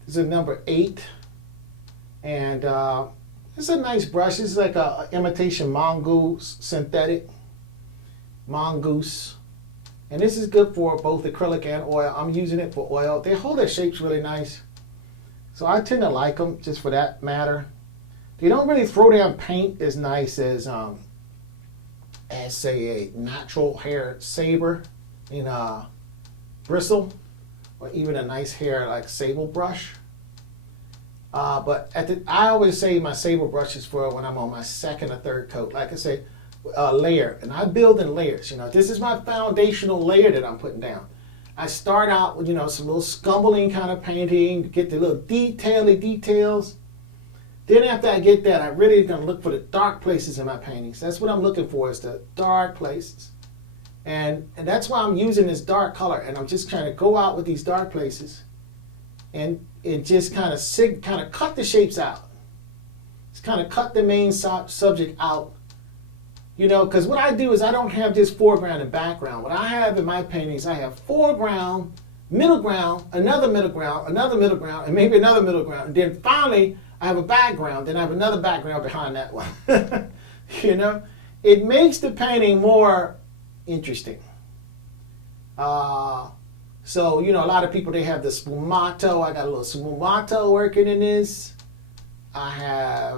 This is a number 8. And it's a nice brush. This is like a imitation mongoose, synthetic mongoose. And this is good for both acrylic and oil. I'm using it for oil. They hold their shapes really nice. So I tend to like them just for that matter. They don't really throw down paint as nice as say a natural hair saber in bristle, or even a nice hair like sable brush. But I always say my sable brush is for when I'm on my second or third coat. Like I say, layer, and I build in layers. You know, this is my foundational layer that I'm putting down. I start out with, you know, some little scumbling kind of painting, get the little details. Then after I get that, I really going to look for the dark places in my paintings. That's what I'm looking for, is the dark places. And that's why I'm using this dark color, and I'm just trying to go out with these dark places and it just kind of cut the shapes out. Just kind of cut the main subject out. You know, because what I do is I don't have just foreground and background. What I have in my paintings, I have foreground, middle ground, another middle ground, and maybe another middle ground. And then finally, I have a background. Then I have another background behind that one. You know, it makes the painting more interesting. So, you know, a lot of people, they have the sfumato. I got a little sfumato working in this. I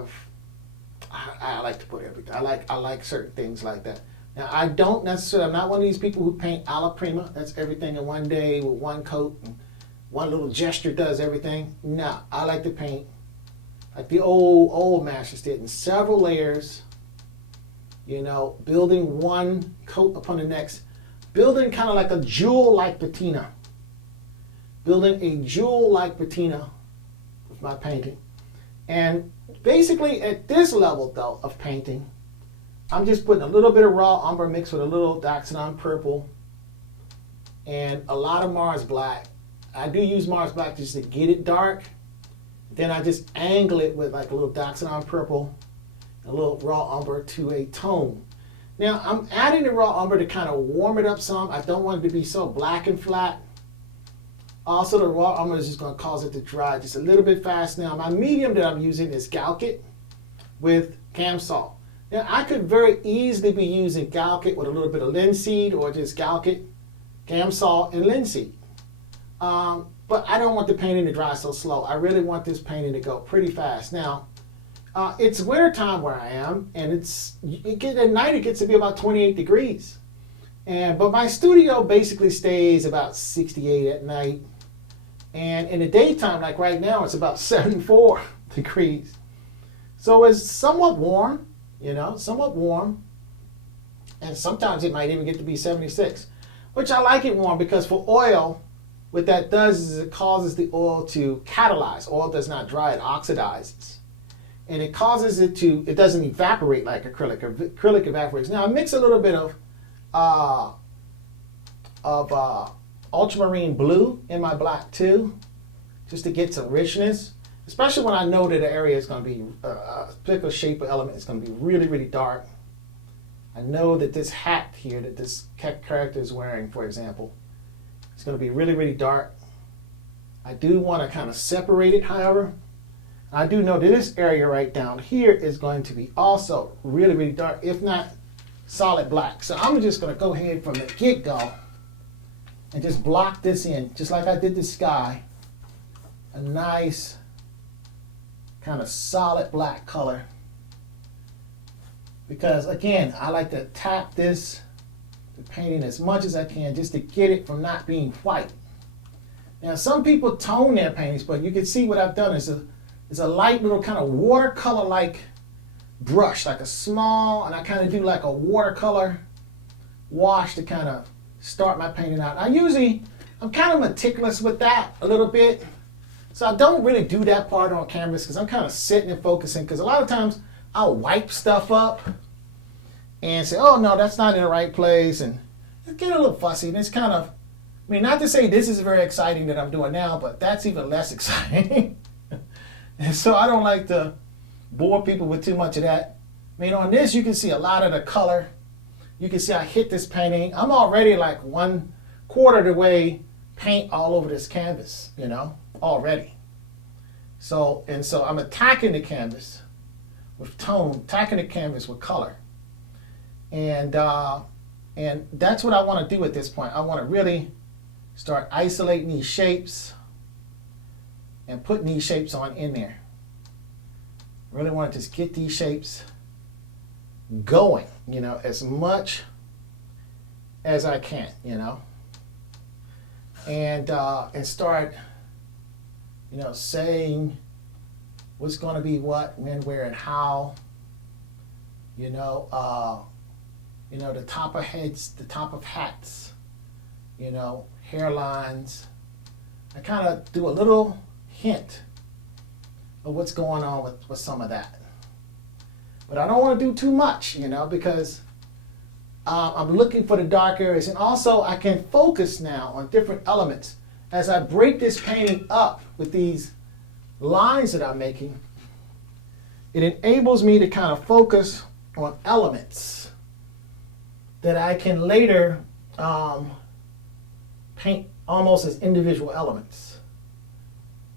like to put everything. I like certain things like that. Now, I don't necessarily, I'm not one of these people who paint alla prima. That's everything in one day with one coat and one little gesture does everything. No, I like to paint like the old masters did in several layers, you know, building one coat upon the next, building kind of like a jewel-like patina. Building a jewel-like patina with my painting. And basically at this level though of painting, I'm just putting a little bit of raw umber mixed with a little Daxodon purple and a lot of Mars black. I do use Mars black just to get it dark. Then I just angle it with like a little Daxodon purple, a little raw umber to a tone. Now I'm adding the raw umber to kind of warm it up some. I don't want it to be so black and flat. Also, the raw umber is just going to cause it to dry just a little bit fast. Now, my medium that I'm using is Galkit with Gamsol. Now, I could very easily be using Galkit with a little bit of linseed, or just Galkit, Gamsol, and linseed. But I don't want the painting to dry so slow. I really want this painting to go pretty fast. Now, it's winter time where I am, and at night it gets to be about 28 degrees. But my studio basically stays about 68 at night. And in the daytime, like right now, it's about 74 degrees. So it's somewhat warm, you know, somewhat warm. And sometimes it might even get to be 76, which I like it warm because for oil, what that does is it causes the oil to catalyze. Oil does not dry, it oxidizes. And it causes it doesn't evaporate like acrylic. Acrylic evaporates. Now I mix a little bit of ultramarine blue in my black too, just to get some richness, especially when I know that the area is going to be, a particular shape or element is going to be really, really dark. I know that this hat here that this character is wearing, for example, is going to be really, really dark. I do want to kind of separate it, however. I do know that this area right down here is going to be also really, really dark, if not solid black. So I'm just going to go ahead from the get-go and just block this in, just like I did the sky. A nice kind of solid black color. Because again, I like to tap the painting as much as I can just to get it from not being white. Now some people tone their paintings, but you can see what I've done is a light little kind of watercolor-like brush, like a small, and I kind of do like a watercolor wash to kind of start my painting out. I'm kind of meticulous with that a little bit. So I don't really do that part on canvas because I'm kind of sitting and focusing, because a lot of times I'll wipe stuff up and say, oh no, that's not in the right place, and it get a little fussy. And it's kind of, I mean, not to say this is very exciting that I'm doing now, but that's even less exciting. And so I don't like to bore people with too much of that. I mean, on this, you can see a lot of the color. You can see I hit this painting. I'm already like 1/4 of the way paint all over this canvas, you know, already. So I'm attacking the canvas with tone, attacking the canvas with color. And that's what I want to do at this point. I want to really start isolating these shapes and putting these shapes on in there. Really want to just get these shapes going, you know, as much as I can, you know, and start, you know, saying what's going to be what, when, where, and how, you know, the top of heads, the top of hats, you know, hairlines. I kind of do a little hint of what's going on with some of that. But I don't want to do too much, you know, because I'm looking for the dark areas. And also I can focus now on different elements. As I break this painting up with these lines that I'm making, it enables me to kind of focus on elements that I can later paint almost as individual elements.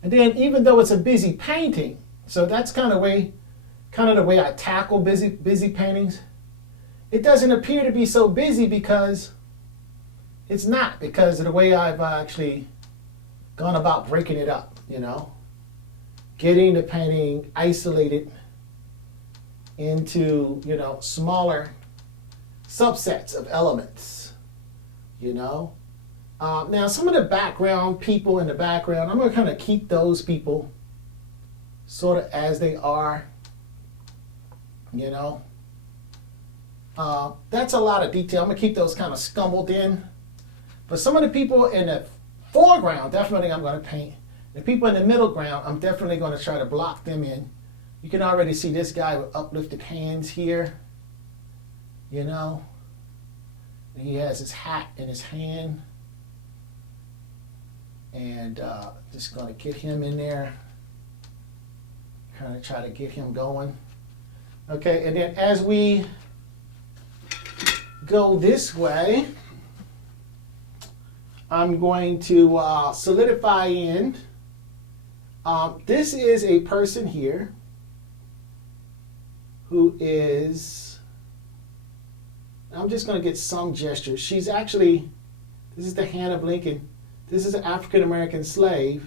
And then even though it's a busy painting, so that's kind of the way I tackle busy paintings, it doesn't appear to be so busy because it's not, because of the way I've actually gone about breaking it up, you know, getting the painting isolated into, you know, smaller subsets of elements, you know. Now, some of the background people in the background, I'm going to kind of keep those people sort of as they are, you know. That's a lot of detail. I'm going to keep those kind of scumbled in. But some of the people in the foreground, definitely I'm going to paint. The people in the middle ground, I'm definitely going to try to block them in. You can already see this guy with uplifted hands here, you know. And he has his hat in his hand. And just going to get him in there. Kind of try to get him going. Okay, and then as we go this way, I'm going to solidify in. This is a person here who is, I'm just going to get some gesture. She's actually, this is the hand of Lincoln. This is an African-American slave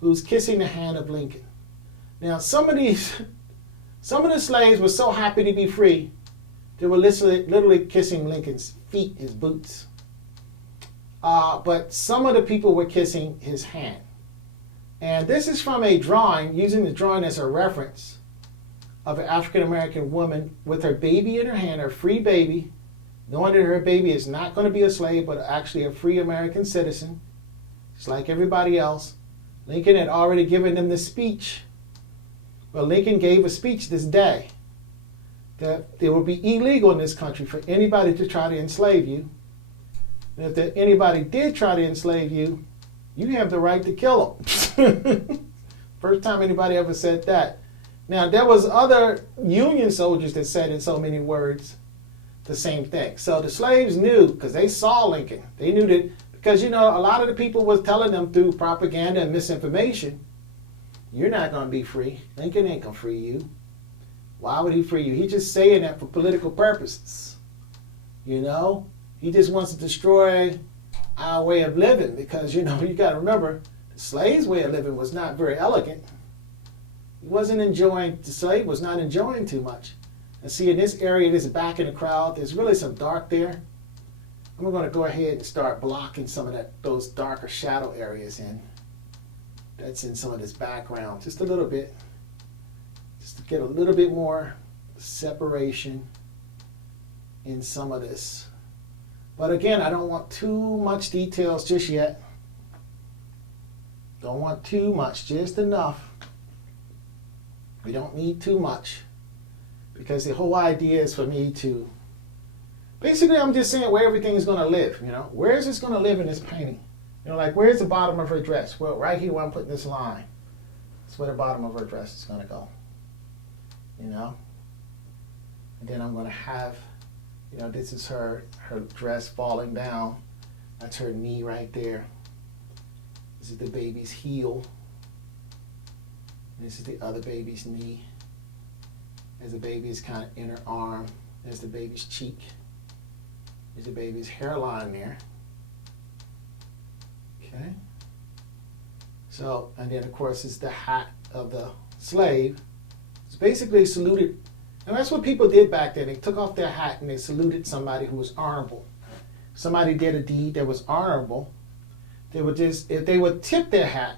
who's kissing the hand of Lincoln. Now, some of the slaves were so happy to be free, they were literally kissing Lincoln's feet, his boots. But some of the people were kissing his hand. And this is from a drawing, using the drawing as a reference, of an African-American woman with her baby in her hand, her free baby, knowing that her baby is not going to be a slave, but actually a free American citizen, just like everybody else. Lincoln had already given them the speech. Well, Lincoln gave a speech this day that it would be illegal in this country for anybody to try to enslave you. And if anybody did try to enslave you, you have the right to kill them. First time anybody ever said that. Now, there was other Union soldiers that said in so many words the same thing. So the slaves knew, because they saw Lincoln. They knew that, because, you know, a lot of the people was telling them through propaganda and misinformation, you're not going to be free. Lincoln ain't going to free you. Why would he free you? He's just saying that for political purposes. You know? He just wants to destroy our way of living because, you know, you got to remember, the slave's way of living was not very elegant. He wasn't enjoying, the slave was not enjoying too much. And see, in this area, this back in the crowd, there's really some dark there. I'm going to go ahead and start blocking some of those darker shadow areas in. That's in some of this background, just a little bit. Just to get a little bit more separation in some of this. But again, I don't want too much details just yet. Don't want too much, just enough. We don't need too much. because the whole idea is for me to, basically I'm just saying where everything is going to live, where is this going to live in this painting? Like where's the bottom of her dress? Well, right here where I'm putting this line, that's where the bottom of her dress is going to go, and then I'm going to have, this is her dress falling down, that's her knee right there, this is the baby's heel, this is the other baby's knee. There's the baby's kind of inner arm. There's the baby's cheek. There's the baby's hairline there. Okay. So, and then of course is the hat of the slave. It's basically saluted. And that's what people did back then. They took off their hat and they saluted somebody who was honorable. Somebody did a deed that was honorable. They would just, if they would tip their hat,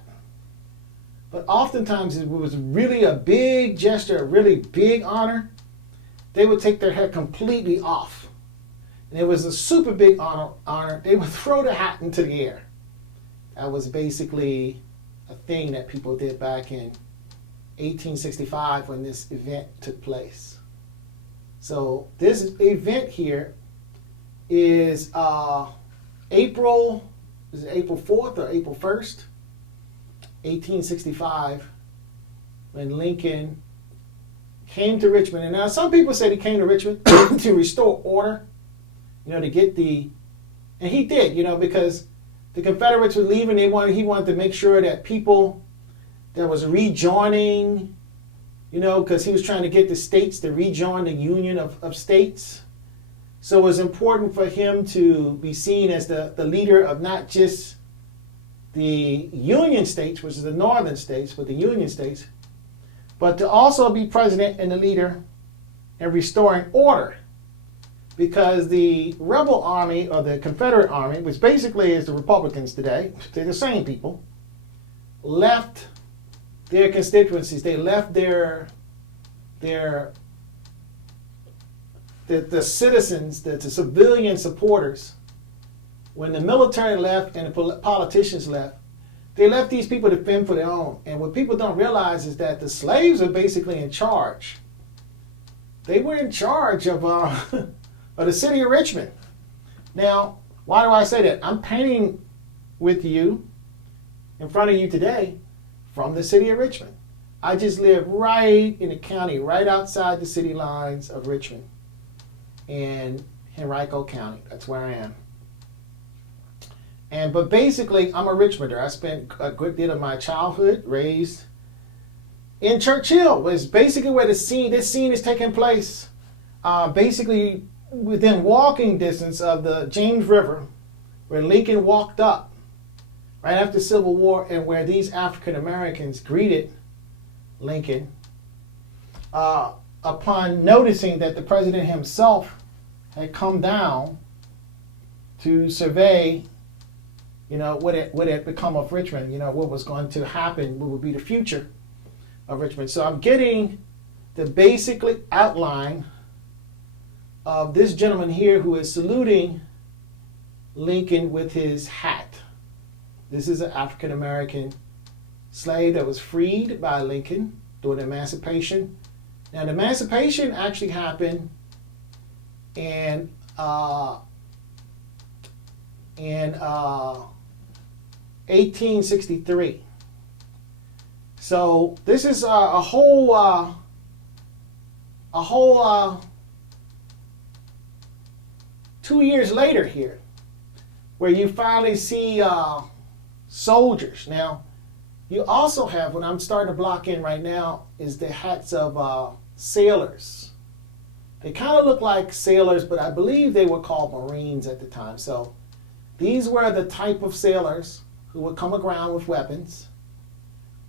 but oftentimes it was really a big gesture, a really big honor, they would take their hat completely off. And it was a super big honor. They would throw the hat into the air. That was basically a thing that people did back in 1865 when this event took place. So this event here is April 4th or April 1st, 1865, when Lincoln came to Richmond. And now some people said he came to Richmond to restore order, to get the, and he did, because the Confederates were leaving. He wanted to make sure that people that was rejoining, because he was trying to get the states to rejoin the Union of States. So it was important for him to be seen as the leader of not just the Union states, which is the northern states, but the Union states, but to also be president and the leader in restoring order. Because the rebel army, or the Confederate army, which basically is the Republicans today, they're the same people, left their constituencies. They left the citizens, the civilian supporters. When the military left and the politicians left, they left these people to fend for their own. And what people don't realize is that the slaves are basically in charge. They were in charge of the city of Richmond. Now, why do I say that? I'm painting with you, in front of you today, from the city of Richmond. I just live right in the county, right outside the city lines of Richmond in Henrico County. That's where I am. But basically, I'm a Richmonder. I spent a good deal of my childhood raised in Churchill, was basically where this scene is taking place. Basically, within walking distance of the James River, where Lincoln walked up right after the Civil War, and where these African Americans greeted Lincoln upon noticing that the president himself had come down to survey, what had become of Richmond, what was going to happen, what would be the future of Richmond. So I'm getting the basically outline of this gentleman here who is saluting Lincoln with his hat. This is an African American slave that was freed by Lincoln during the Emancipation. Now the Emancipation actually happened in 1863. So this is a whole 2 years later here, where you finally see soldiers. Now, you also have, what I'm starting to block in right now, is the hats of sailors. They kind of look like sailors, but I believe they were called Marines at the time. So these were the type of sailors who would come around with weapons.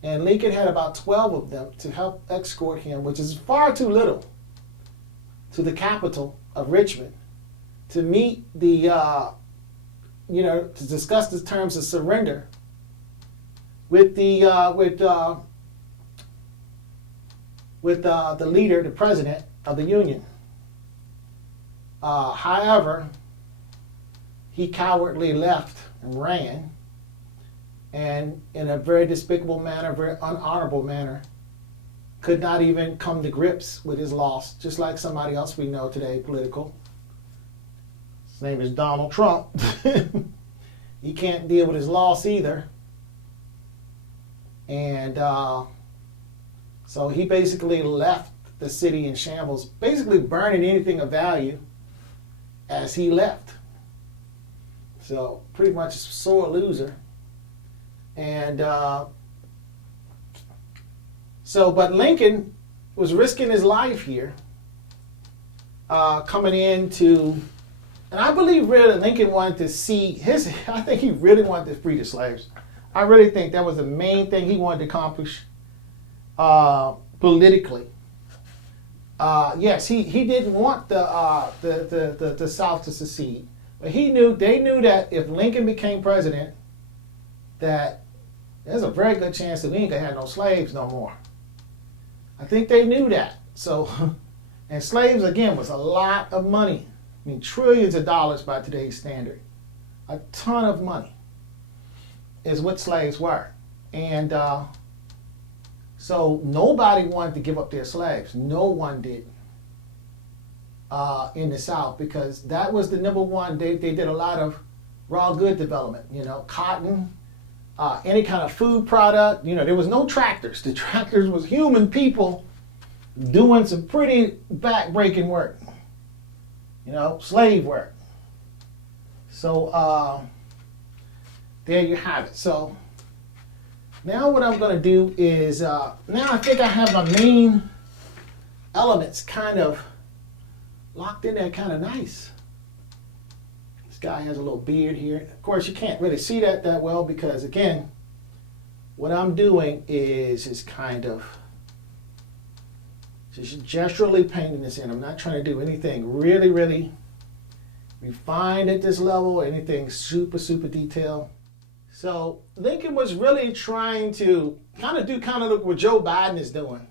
And Lincoln had about 12 of them to help escort him, which is far too little, to the capital of Richmond to meet the, to discuss the terms of surrender with the leader, the president of the Union. However, he cowardly left and ran, and in a very despicable manner, very unhonorable manner, could not even come to grips with his loss, just like somebody else we know today, political. His name is Donald Trump. He can't deal with his loss either. And so he basically left the city in shambles, basically burning anything of value as he left. So pretty much a sore loser. And but Lincoln was risking his life here, coming into, and I believe really Lincoln wanted to see I think he really wanted to free the slaves. I really think that was the main thing he wanted to accomplish politically. Yes, he didn't want the South to secede, but they knew that if Lincoln became president, that there's a very good chance that we ain't gonna have no slaves no more. I think they knew that. So, and slaves again was a lot of money. I mean, trillions of dollars by today's standard. A ton of money is what slaves were. And so nobody wanted to give up their slaves. No one did in the South, because that was the number one. They did a lot of raw good development, cotton, any kind of food product. There was no tractors. The tractors was human people doing some pretty back-breaking work, slave work. So there you have it. So now what I'm going to do is, now I think I have my main elements kind of locked in there kind of nice. This guy has a little beard here. Of course, you can't really see that well because, again, what I'm doing is kind of just gesturally painting this in. I'm not trying to do anything really, really refined at this level, anything super, super detailed. So Lincoln was really trying to kind of what Joe Biden is doing.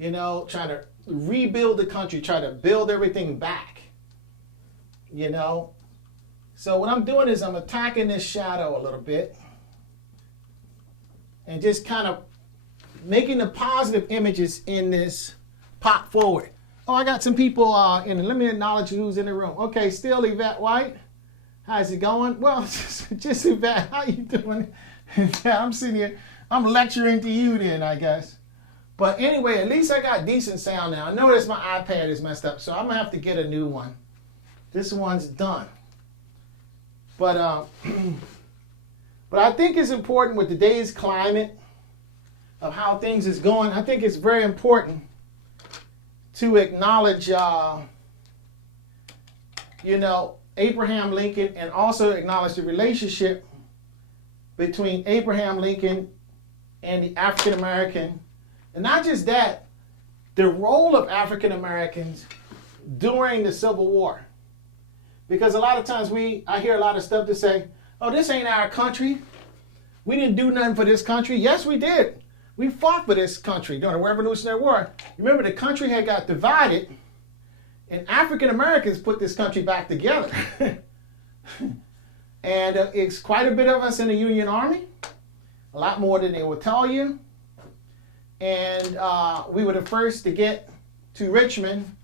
Trying to rebuild the country, try to build everything back. So what I'm doing is I'm attacking this shadow a little bit and just kind of making the positive images in this pop forward. Oh, I got some people in. Let me acknowledge who's in the room. Okay, still Yvette White. How's it going? Well, just Yvette, how you doing? I'm sitting here. I'm lecturing to you then, I guess. But anyway, at least I got decent sound now. I noticed my iPad is messed up, so I'm going to have to get a new one. This one's done. But I think it's important with today's climate of how things is going. I think it's very important to acknowledge, Abraham Lincoln, and also acknowledge the relationship between Abraham Lincoln and the African American. And not just that, the role of African Americans during the Civil War. Because a lot of times I hear a lot of stuff to say, oh, this ain't our country. We didn't do nothing for this country. Yes, we did. We fought for this country during the Revolutionary War. Remember, the country had got divided, and African Americans put this country back together. And it's quite a bit of us in the Union Army, a lot more than they will tell you. And we were the first to get to Richmond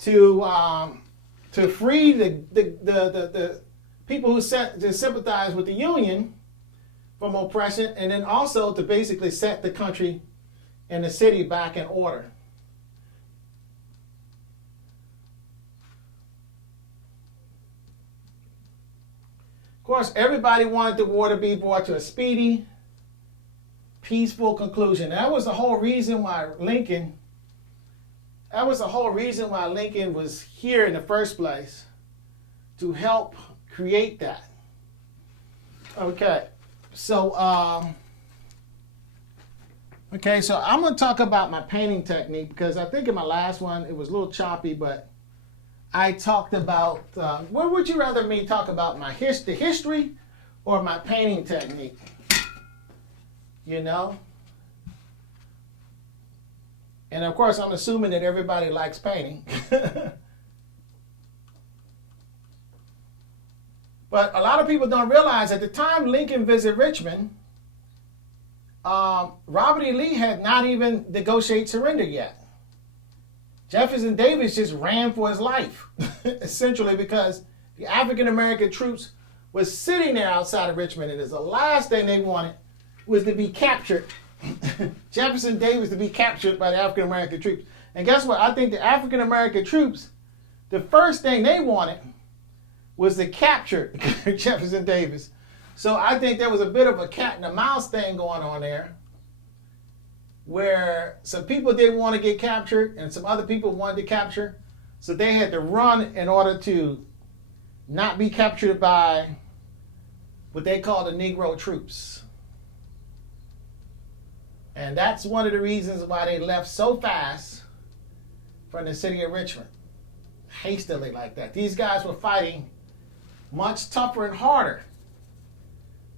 to free the people who sympathize with the Union from oppression, and then also to basically set the country and the city back in order. Of course, everybody wanted the war to be brought to a speedy, peaceful conclusion. That was the whole reason why Lincoln was here in the first place, to help create that. Okay, so I'm going to talk about my painting technique, because I think in my last one it was a little choppy, but I talked about, what would you rather me talk about, the history or my painting technique? And of course, I'm assuming that everybody likes painting. But a lot of people don't realize at the time Lincoln visited Richmond, Robert E. Lee had not even negotiated surrender yet. Jefferson Davis just ran for his life, essentially because the African American troops were sitting there outside of Richmond, and the last thing they wanted was to be captured. Jefferson Davis to be captured by the African American troops. And guess what? I think the African American troops, the first thing they wanted was to capture Jefferson Davis. So I think there was a bit of a cat and the mouse thing going on there, where some people didn't want to get captured and some other people wanted to capture. So they had to run in order to not be captured by what they call the Negro troops. And that's one of the reasons why they left so fast from the city of Richmond, hastily like that. These guys were fighting much tougher and harder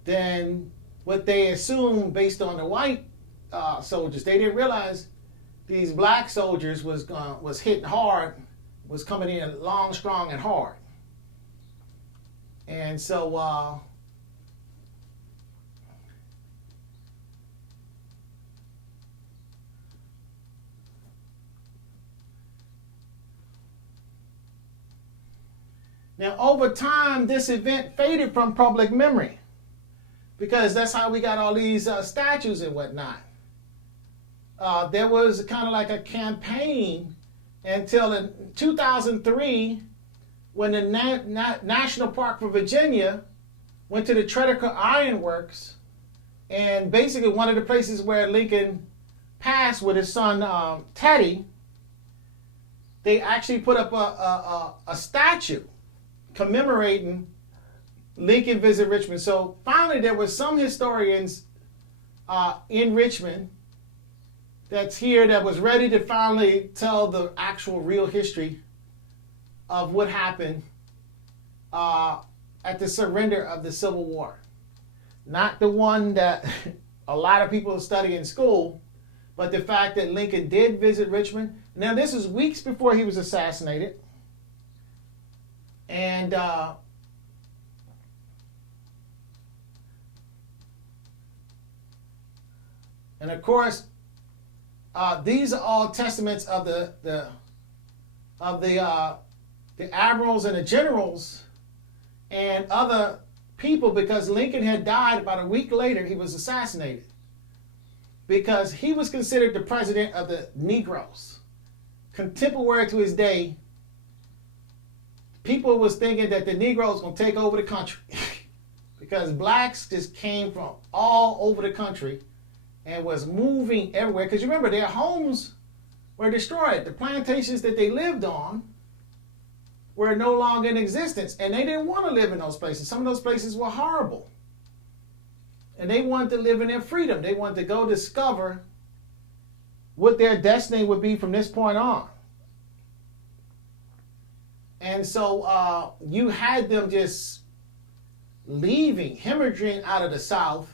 than what they assumed based on the white soldiers. They didn't realize these black soldiers was hitting hard, was coming in long, strong, and hard. And so now over time, this event faded from public memory because that's how we got all these statues and whatnot. There was kind of like a campaign until in 2003 when the National Park for Virginia went to the Tredegar Iron Works, and basically one of the places where Lincoln passed with his son Teddy, they actually put up a statue commemorating Lincoln visit Richmond. So finally there were some historians in Richmond that's here that was ready to finally tell the actual real history of what happened at the surrender of the Civil War. Not the one that a lot of people study in school, but the fact that Lincoln did visit Richmond. Now this is weeks before he was assassinated. And of course, these are all testaments of the admirals and the generals and other people, because Lincoln had died about a week later. He was assassinated because he was considered the president of the Negroes. Contemporary to his day, people was thinking that the Negroes were going to take over the country because blacks just came from all over the country and was moving everywhere. Because you remember, their homes were destroyed. The plantations that they lived on were no longer in existence, and they didn't want to live in those places. Some of those places were horrible. And they wanted to live in their freedom. They wanted to go discover what their destiny would be from this point on. And so you had them just leaving, hemorrhaging out of the South,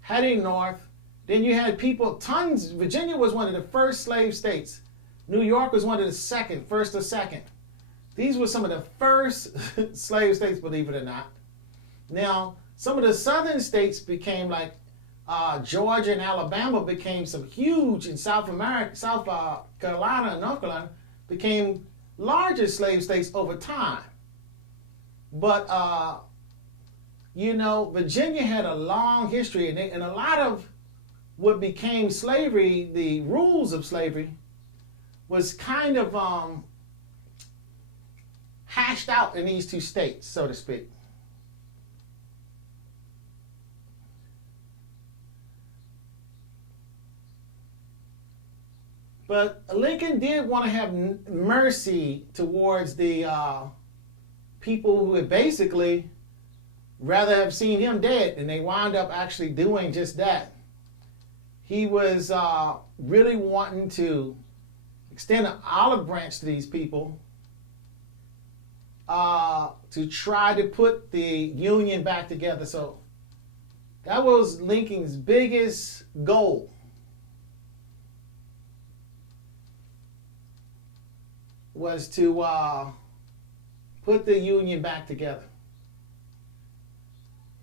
heading north. Then you had people, tons. Virginia was one of the first slave states. New York was one of the first or second. These were some of the first slave states, believe it or not. Now, some of the southern states became like Georgia and Alabama became some huge, in South Carolina and North Carolina became larger slave states over time. But, Virginia had a long history, and a lot of what became slavery, the rules of slavery, was kind of hashed out in these two states, so to speak. But Lincoln did want to have mercy towards the people who had basically rather have seen him dead, and they wound up actually doing just that. He was really wanting to extend an olive branch to these people to try to put the Union back together. So that was Lincoln's biggest goal. Was to put the Union back together.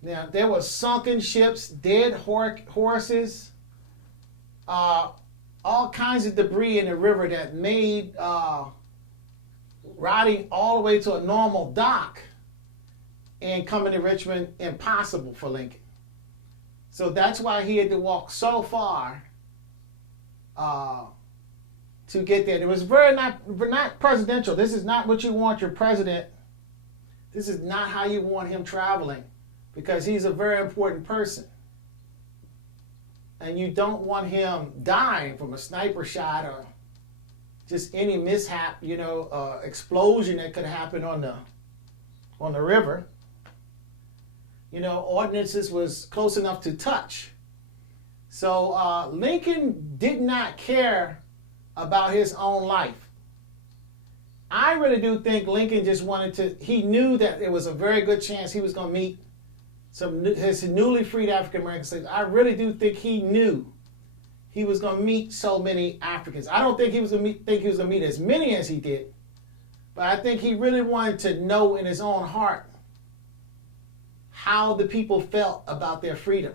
Now, there were sunken ships, dead horses, all kinds of debris in the river that made riding all the way to a normal dock and coming to Richmond impossible for Lincoln. So that's why he had to walk so far to get there. It was very not presidential. This is not what you want your president. This is not how you want him traveling, because he's a very important person. And you don't want him dying from a sniper shot or just any mishap, explosion that could happen on the river. Ordnances was close enough to touch. So Lincoln did not care about his own life. I really do think Lincoln just he knew that there was a very good chance he was going to meet his newly freed African American slaves. I really do think he knew he was going to meet so many Africans. I don't think he was going to meet as many as he did, but I think he really wanted to know in his own heart how the people felt about their freedom.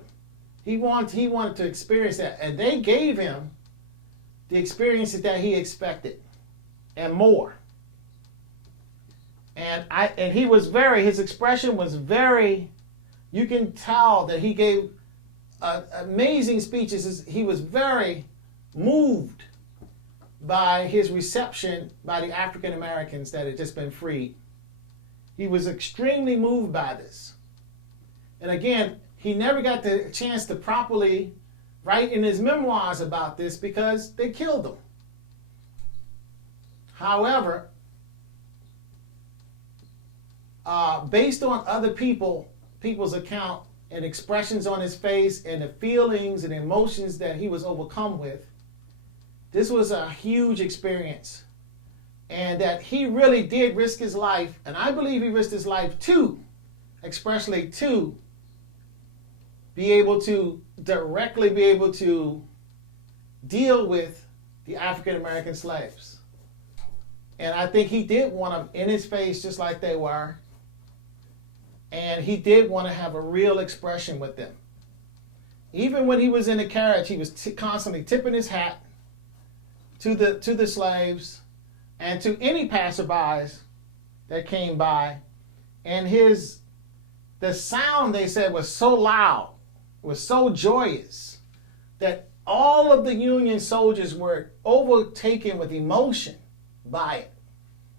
He wanted to experience that, and they gave him the experiences that he expected and more. And his expression was very, you can tell that he gave amazing speeches. He was very moved by his reception by the African Americans that had just been freed. He was extremely moved by this. And again, he never got the chance to properly write in his memoirs about this because they killed him. However, based on other people's account and expressions on his face and the feelings and emotions that he was overcome with, this was a huge experience. And that he really did risk his life, and I believe he risked his life too, especially to directly be able to deal with the African American slaves. And I think he did want them in his face just like they were. And he did want to have a real expression with them. Even when he was in the carriage, he was constantly tipping his hat to the slaves and to any passerbys that came by. And the sound, they said, was so loud, was so joyous, that all of the Union soldiers were overtaken with emotion by it.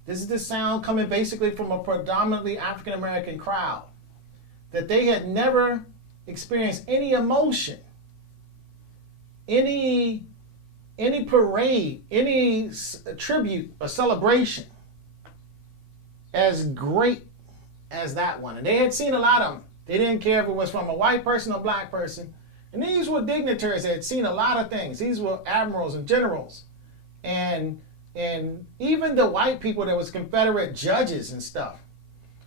This is the sound coming basically from a predominantly African American crowd, that they had never experienced any emotion, any parade, any tribute or celebration as great as that one. And they had seen a lot of them. They didn't care if it was from a white person or black person. And these were dignitaries that had seen a lot of things. These were admirals and generals. And even the white people that was Confederate judges and stuff,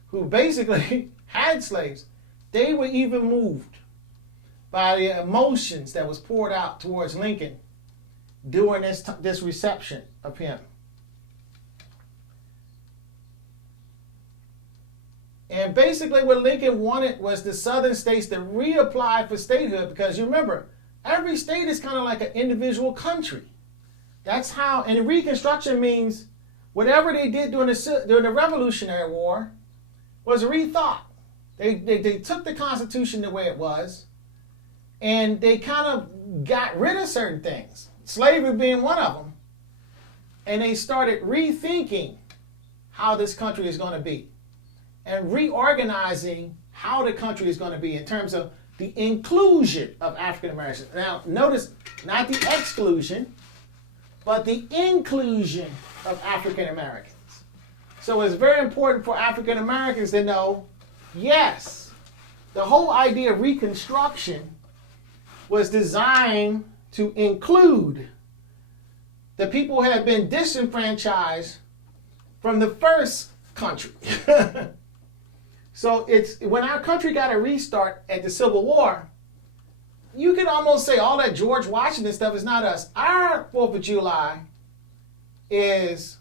who basically had slaves, they were even moved by the emotions that was poured out towards Lincoln during this reception of him. And basically what Lincoln wanted was the southern states to reapply for statehood, because you remember, every state is kind of like an individual country. That's how, and Reconstruction means whatever they did during the Revolutionary War was rethought. They took the Constitution the way it was, and they kind of got rid of certain things, slavery being one of them, and they started rethinking how this country is going to be and reorganizing how the country is going to be in terms of the inclusion of African Americans. Now, notice, not the exclusion, but the inclusion of African Americans. So it's very important for African Americans to know, yes, the whole idea of Reconstruction was designed to include the people who had been disenfranchised from the first country. So it's when our country got a restart at the Civil War, you can almost say all that George Washington stuff is not us. Our 4th of July is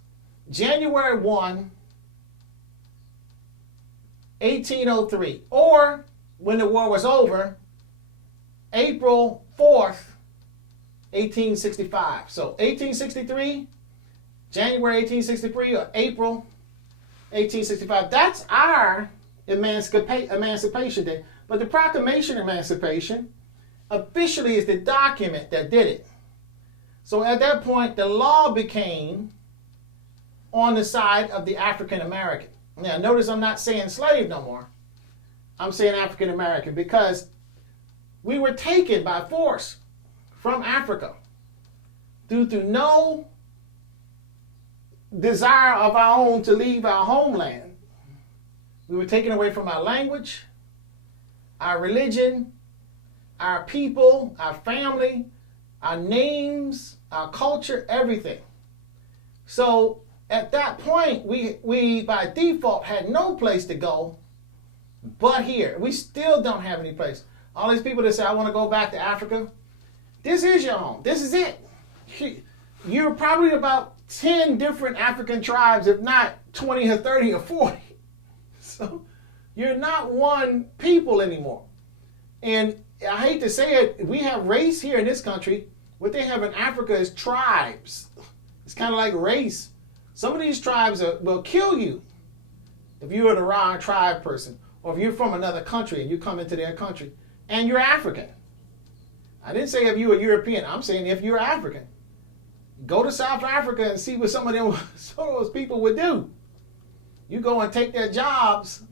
January 1, 1803. Or when the war was over, April 4th, 1865. So 1863, January 1863 or April 1865. That's our Emancipation Day. But the Proclamation of Emancipation officially is the document that did it. So at that point, the law became on the side of the African American. Now notice I'm not saying slave no more. I'm saying African American because we were taken by force from Africa due to no desire of our own to leave our homeland. We were taken away from our language, our religion, our people, our family, our names, our culture, everything. So at that point, we by default had no place to go but here. We still don't have any place. All these people that say, I want to go back to Africa, this is your home. This is it. You're probably about 10 different African tribes, if not 20 or 30 or 40. So you're not one people anymore. And I hate to say it, we have race here in this country. What they have in Africa is tribes. It's kind of like race. Some of these tribes will kill you if you are the wrong tribe person, or if you're from another country and you come into their country and you're African. I didn't say if you were European. I'm saying if you're African. Go to South Africa and see what some of those people would do. You go and take their jobs,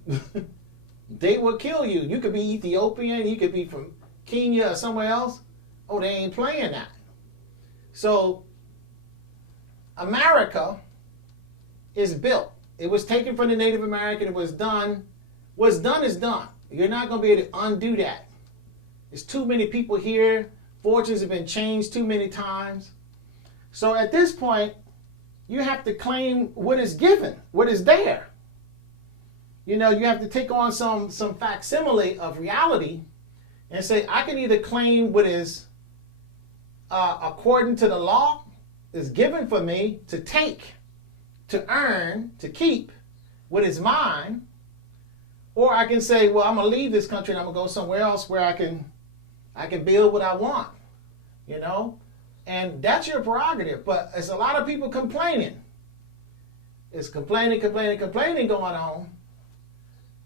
they will kill you. You could be Ethiopian, you could be from Kenya or somewhere else. Oh, they ain't playing that. So America is built. It was taken from the Native American. It was done. What's done is done. You're not going to be able to undo that. There's too many people here. Fortunes have been changed too many times. So at this point, you have to claim what is given, what is there. You know, you have to take on some facsimile of reality and say, I can either claim what is according to the law is given for me to take, to earn, to keep what is mine, or I can say, well, I'm going to leave this country and I'm going to go somewhere else where I can build what I want, you know? And that's your prerogative. But there's a lot of people complaining. It's complaining going on.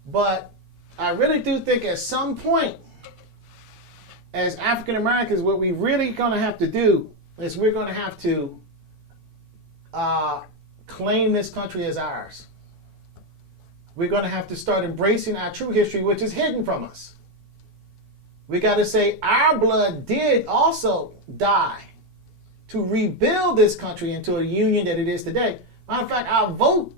But I really do think at some point, as African Americans, what we really going to have to do is we're going to have to claim this country as ours. We're going to have to start embracing our true history, which is hidden from us. We got to say our blood did also die to rebuild this country into a union that it is today. Matter of fact, our vote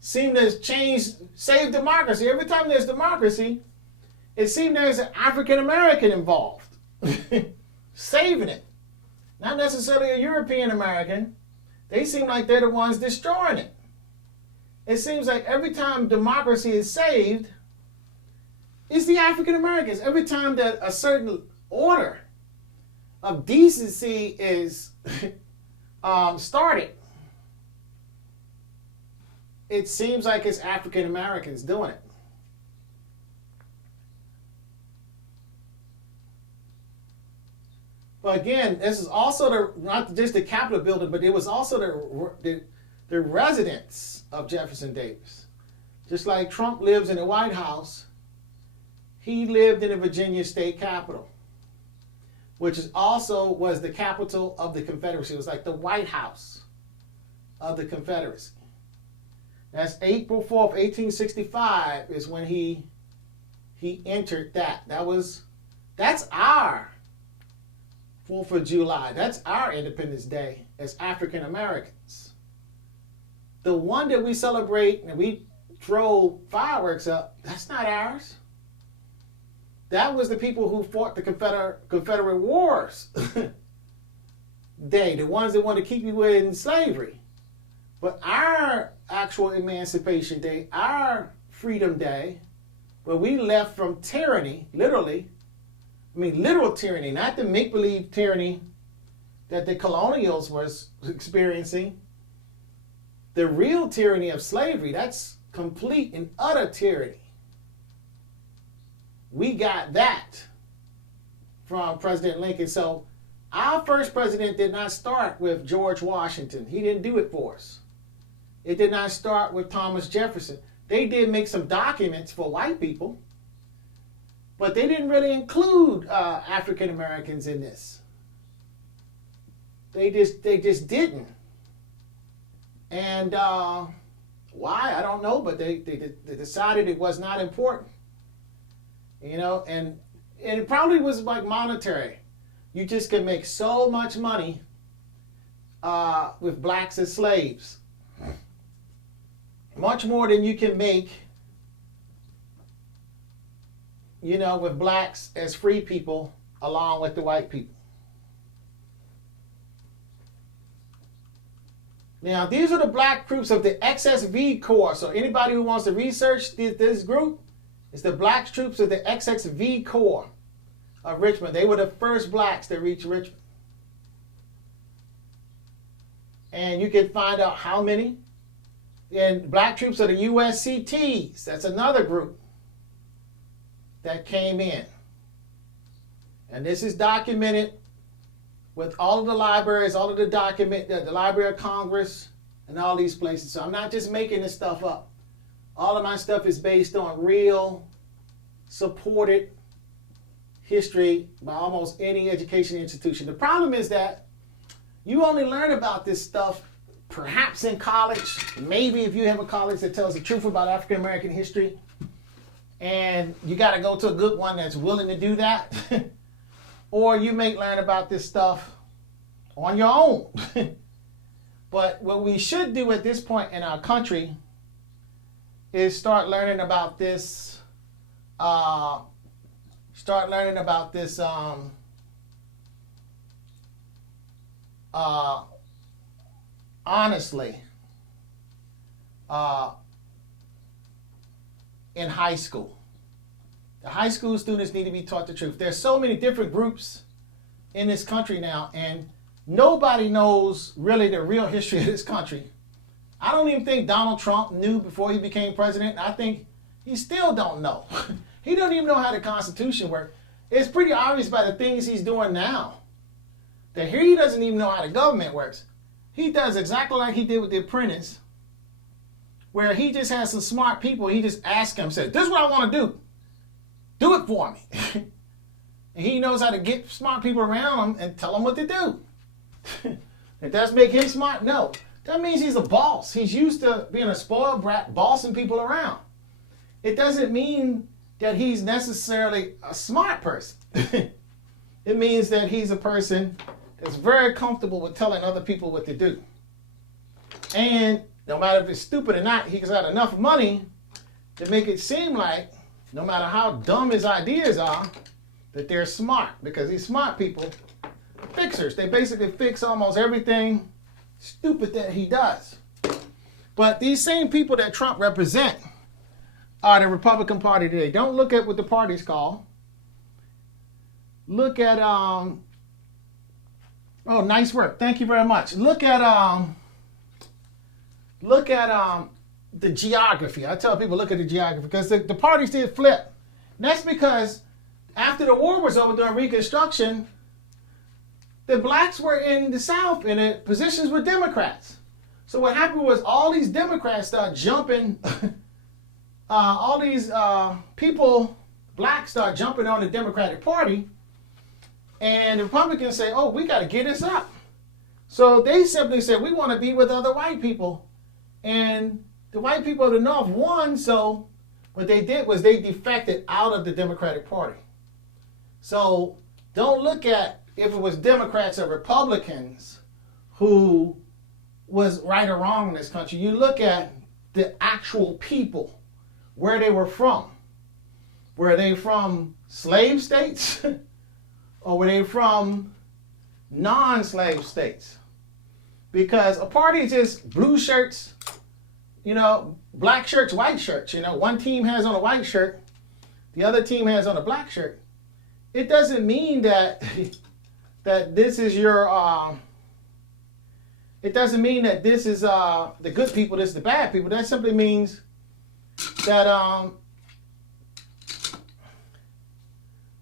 seemed to change, save democracy. Every time there's democracy, it seemed there's an African American involved, saving it. Not necessarily a European American. They seem like they're the ones destroying it. It seems like every time democracy is saved, it's the African Americans. Every time that a certain order of decency is started, it seems like it's African Americans doing it. But again, this is also not just the Capitol building, but it was also the residence of Jefferson Davis. Just like Trump lives in the White House, he lived in the Virginia State Capitol, which is also was the capital of the Confederacy. It was like the White House of the Confederacy. That's April 4th, 1865 is when he entered that. That's our 4th of July. That's our Independence Day as African Americans. The one that we celebrate and we throw fireworks up, that's not ours. That was the people who fought the Confederate Wars Day, the ones that want to keep you in slavery. But our actual Emancipation Day, our Freedom Day, where we left from tyranny, literally, I mean literal tyranny, not the make-believe tyranny that the colonials was experiencing. The real tyranny of slavery, that's complete and utter tyranny. We got that from President Lincoln. So our first president did not start with George Washington. He didn't do it for us. It did not start with Thomas Jefferson. They did make some documents for white people, but they didn't really include African Americans in this. They just didn't. And why? I don't know, but they decided it was not important. You know, and it probably was like monetary. You just can make so much money with blacks as slaves. Much more than you can make, you know, with blacks as free people along with the white people. Now, these are the black troops of the XSV Corps. So anybody who wants to research this group, it's the black troops of the XSV Corps of Richmond. They were the first blacks that reached Richmond. And you can find out how many. And black troops are the U.S.S. That's another group that came in. And this is documented with all of the libraries, all of the the Library of Congress, and all these places. So I'm not just making this stuff up. All of my stuff is based on real, supported history by almost any education institution. The problem is that you only learn about this stuff perhaps in college, maybe if you have a college that tells the truth about African American history, and you got to go to a good one that's willing to do that, or you may learn about this stuff on your own. But what we should do at this point in our country is start learning about this, honestly, in high school. The high school students need to be taught the truth. There's so many different groups in this country now, and nobody knows really the real history of this country. I don't even think Donald Trump knew before he became president. I think he still don't know. He don't even know how the Constitution works. It's pretty obvious by the things he's doing now that he doesn't even know how the government works. He does exactly like he did with The Apprentice, where he just has some smart people. He just asks them, says, "This is what I want to do. Do it for me." And he knows how to get smart people around him and tell them what to do. If that make him smart? No. That means he's a boss. He's used to being a spoiled brat, bossing people around. It doesn't mean that he's necessarily a smart person. It means that he's a person that's very comfortable with telling other people what to do. And no matter if it's stupid or not, he's got enough money to make it seem like, no matter how dumb his ideas are, that they're smart. Because these smart people, fixers, they basically fix almost everything stupid that he does. But these same people that Trump represent are the Republican Party today. Don't look at what the party's called. Look at oh, nice work. Thank you very much. Look at the geography. I tell people look at the geography because the parties did flip. And that's because after the war was over during Reconstruction, the blacks were in the South and the positions were Democrats. So what happened was all these Democrats started jumping, all these people, blacks start jumping on the Democratic Party, and the Republicans say, "Oh, we got to get this up." So they simply said, "We want to be with other white people." And the white people of the North won, so what they did was they defected out of the Democratic Party. So don't look at if it was Democrats or Republicans who was right or wrong in this country. You look at the actual people, where they were from. Were they from slave states? Or were they from non-slave states? Because a party is just blue shirts, you know, black shirts, white shirts. You know, one team has on a white shirt, the other team has on a black shirt. It doesn't mean that that this is your, it doesn't mean that this is the good people, this is the bad people. That simply means that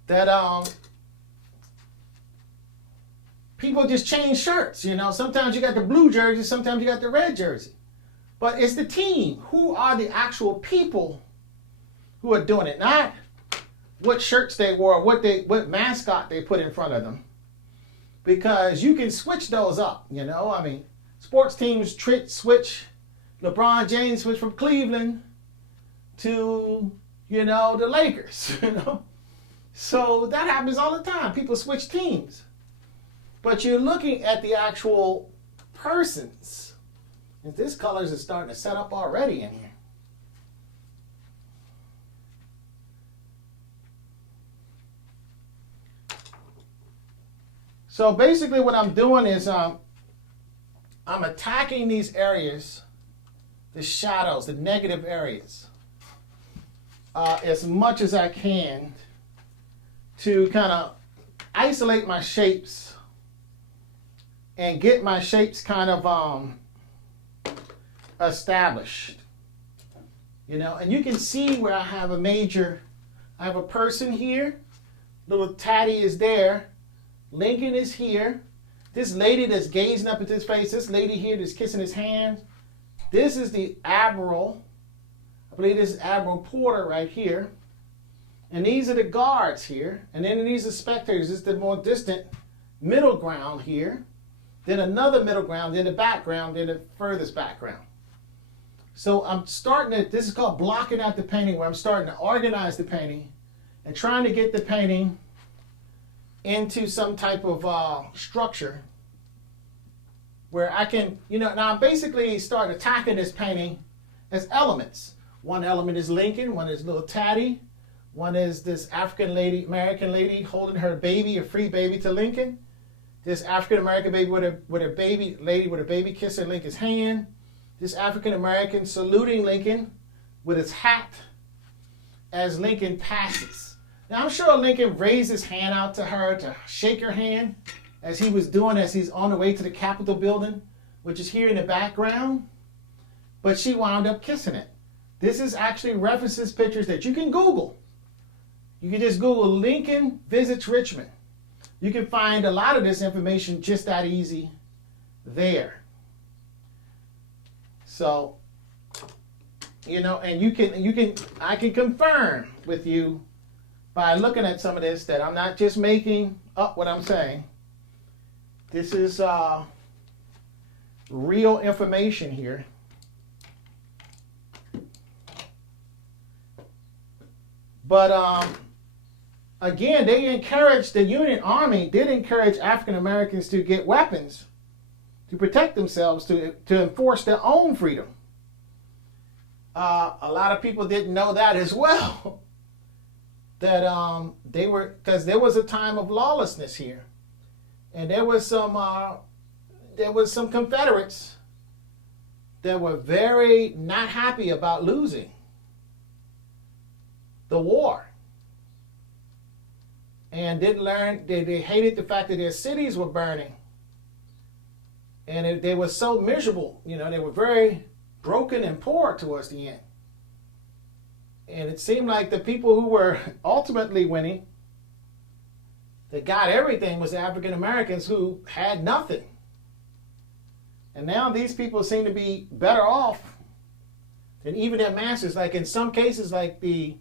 that people just change shirts. You know, sometimes you got the blue jersey, sometimes you got the red jersey. But it's the team. Who are the actual people who are doing it? Not what shirts they wore, what mascot they put in front of them. Because you can switch those up, you know. I mean, sports teams switch. LeBron James switched from Cleveland to, you know, the Lakers, you know. So that happens all the time. People switch teams. But you're looking at the actual persons. And this colors is starting to set up already in here. So basically what I'm doing is I'm attacking these areas, the shadows, the negative areas, as much as I can to kind of isolate my shapes and get my shapes kind of established. You know, and you can see where I have I have a person here, little Tatty is there, Lincoln is here, this lady that's gazing up at his face, this lady here that's kissing his hand, this is the Admiral, I believe this is Admiral Porter right here, and these are the guards here, and then these are spectators, this is the more distant middle ground here, then another middle ground, then the background, then the furthest background. So I'm starting to, this is called blocking out the painting, where I'm starting to organize the painting and trying to get the painting into some type of structure where I can, you know, now I'm basically start attacking this painting as elements. One element is Lincoln, one is little Tatty, one is this African lady, American lady holding her baby, a free baby to Lincoln. This African American baby with a baby, lady with a baby kissing Lincoln's hand. This African American saluting Lincoln with his hat as Lincoln passes. Now I'm sure Lincoln raised his hand out to her to shake her hand as he was doing as he's on the way to the Capitol building, which is here in the background. But she wound up kissing it. This is actually references pictures that you can Google. You can just Google Lincoln visits Richmond. You can find a lot of this information just that easy there. So, you know, and I can confirm with you by looking at some of this that I'm not just making up what I'm saying. This is real information here. But again, the Union Army did encourage African Americans to get weapons to protect themselves, to enforce their own freedom. A lot of people didn't know that as well. That because there was a time of lawlessness here, and there was some Confederates that were very not happy about losing the war, and they hated the fact that their cities were burning, and they were so miserable. You know, they were very broken and poor towards the end. And it seemed like the people who were ultimately winning, that got everything, was the African Americans who had nothing. And now these people seem to be better off than even their masters. Like in some cases, like the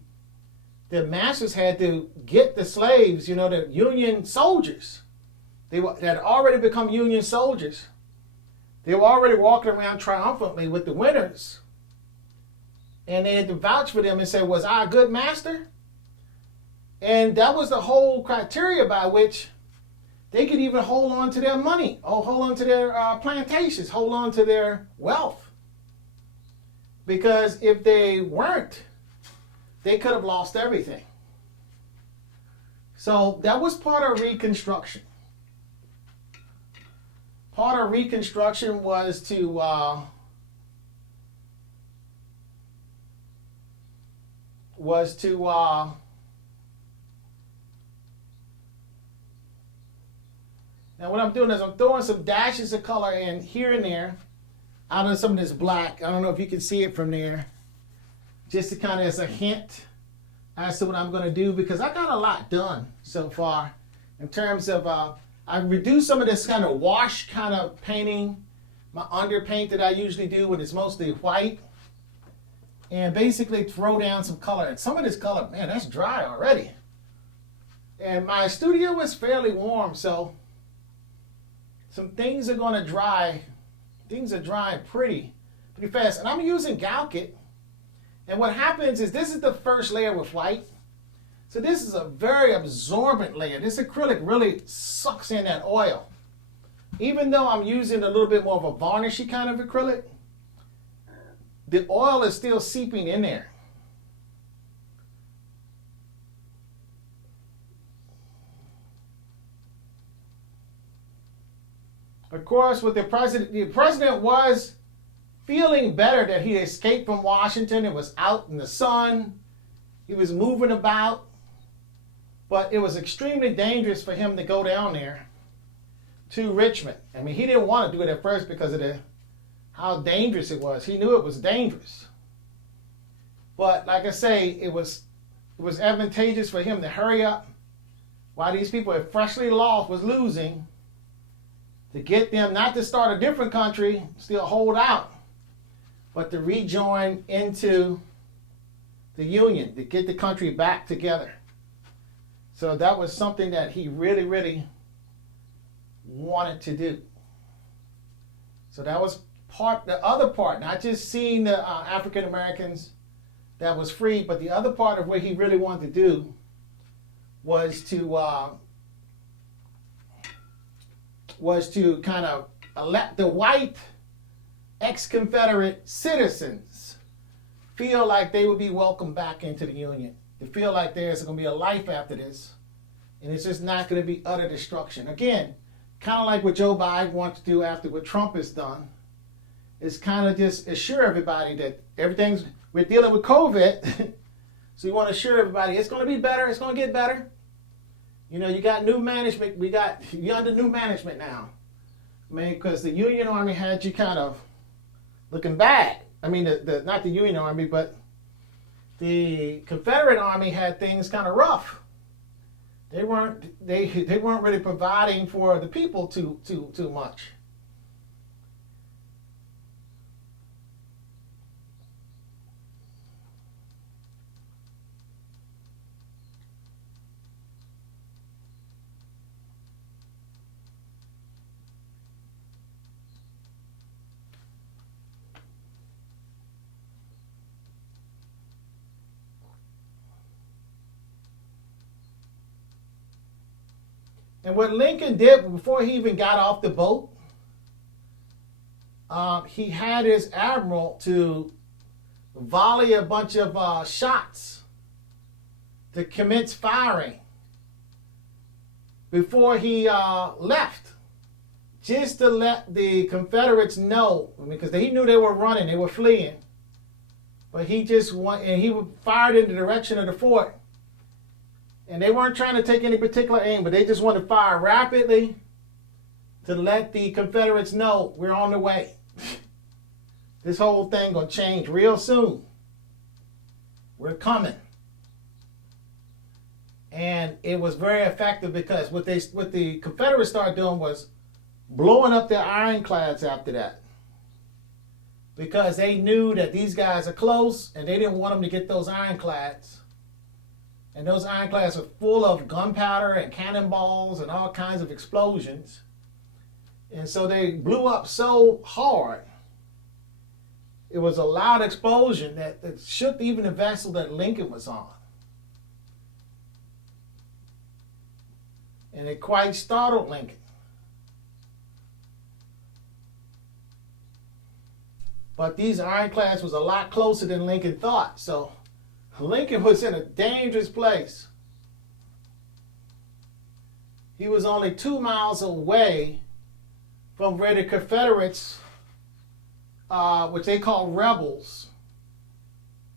masters had to get the slaves, you know, the Union soldiers. They had already become Union soldiers. They were already walking around triumphantly with the winners. And they had to vouch for them and say, was I a good master? And that was the whole criteria by which they could even hold on to their money, or hold on to their plantations, hold on to their wealth. Because if they weren't, they could have lost everything. So that was part of Reconstruction. Part of Reconstruction was to now what I'm doing is I'm throwing some dashes of color in here and there out of some of this black. I don't know if you can see it from there. Just to kind of as a hint as to what I'm going to do, because I got a lot done so far in terms of I reduced some of this kind of wash kind of painting, my underpaint that I usually do when it's mostly white, and basically throw down some color. And some of this color, man, that's dry already. And my studio was fairly warm, so some things are going to dry. Things are drying pretty fast. And I'm using Rockett. And what happens is this is the first layer with white. So this is a very absorbent layer. This acrylic really sucks in that oil. Even though I'm using a little bit more of a varnishy kind of acrylic, the oil is still seeping in there. Of course, with the president was feeling better that he escaped from Washington and was out in the sun. He was moving about. But it was extremely dangerous for him to go down there to Richmond. I mean, he didn't want to do it at first because of how dangerous it was. He knew it was dangerous. But like I say, it was advantageous for him to hurry up while these people had freshly lost, was losing, to get them not to start a different country, still hold out, but to rejoin into the Union, to get the country back together. So that was something that he really, really wanted to do. So that was the other part, not just seeing the African Americans that was free, but the other part of what he really wanted to do was to kind of let the white ex-Confederate citizens feel like they would be welcomed back into the Union. To feel like there's going to be a life after this, and it's just not going to be utter destruction. Again, kind of like what Joe Biden wants to do after what Trump has done, is kind of just assure everybody that we're dealing with COVID, so you want to assure everybody it's going to be better, it's going to get better. You know, you got new management, you're under new management now. I mean, because the Union Army had you kind of looking bad. I mean, not the Union Army, but the Confederate Army had things kind of rough. They weren't really providing for the people too much. And what Lincoln did before he even got off the boat, he had his admiral to volley a bunch of shots to commence firing before he left, just to let the Confederates know, because he knew they were running, they were fleeing. But he fired in the direction of the fort. And they weren't trying to take any particular aim, but they just wanted to fire rapidly to let the Confederates know we're on the way. This whole thing gonna change real soon. We're coming. And it was very effective, because what the Confederates started doing was blowing up their ironclads after that, because they knew that these guys are close and they didn't want them to get those ironclads. And those ironclads are full of gunpowder and cannonballs and all kinds of explosions. And so they blew up so hard. It was a loud explosion that shook even the vessel that Lincoln was on. And it quite startled Lincoln. But these ironclads was a lot closer than Lincoln thought. So Lincoln was in a dangerous place. He was only 2 miles away from where the Confederates, which they call rebels,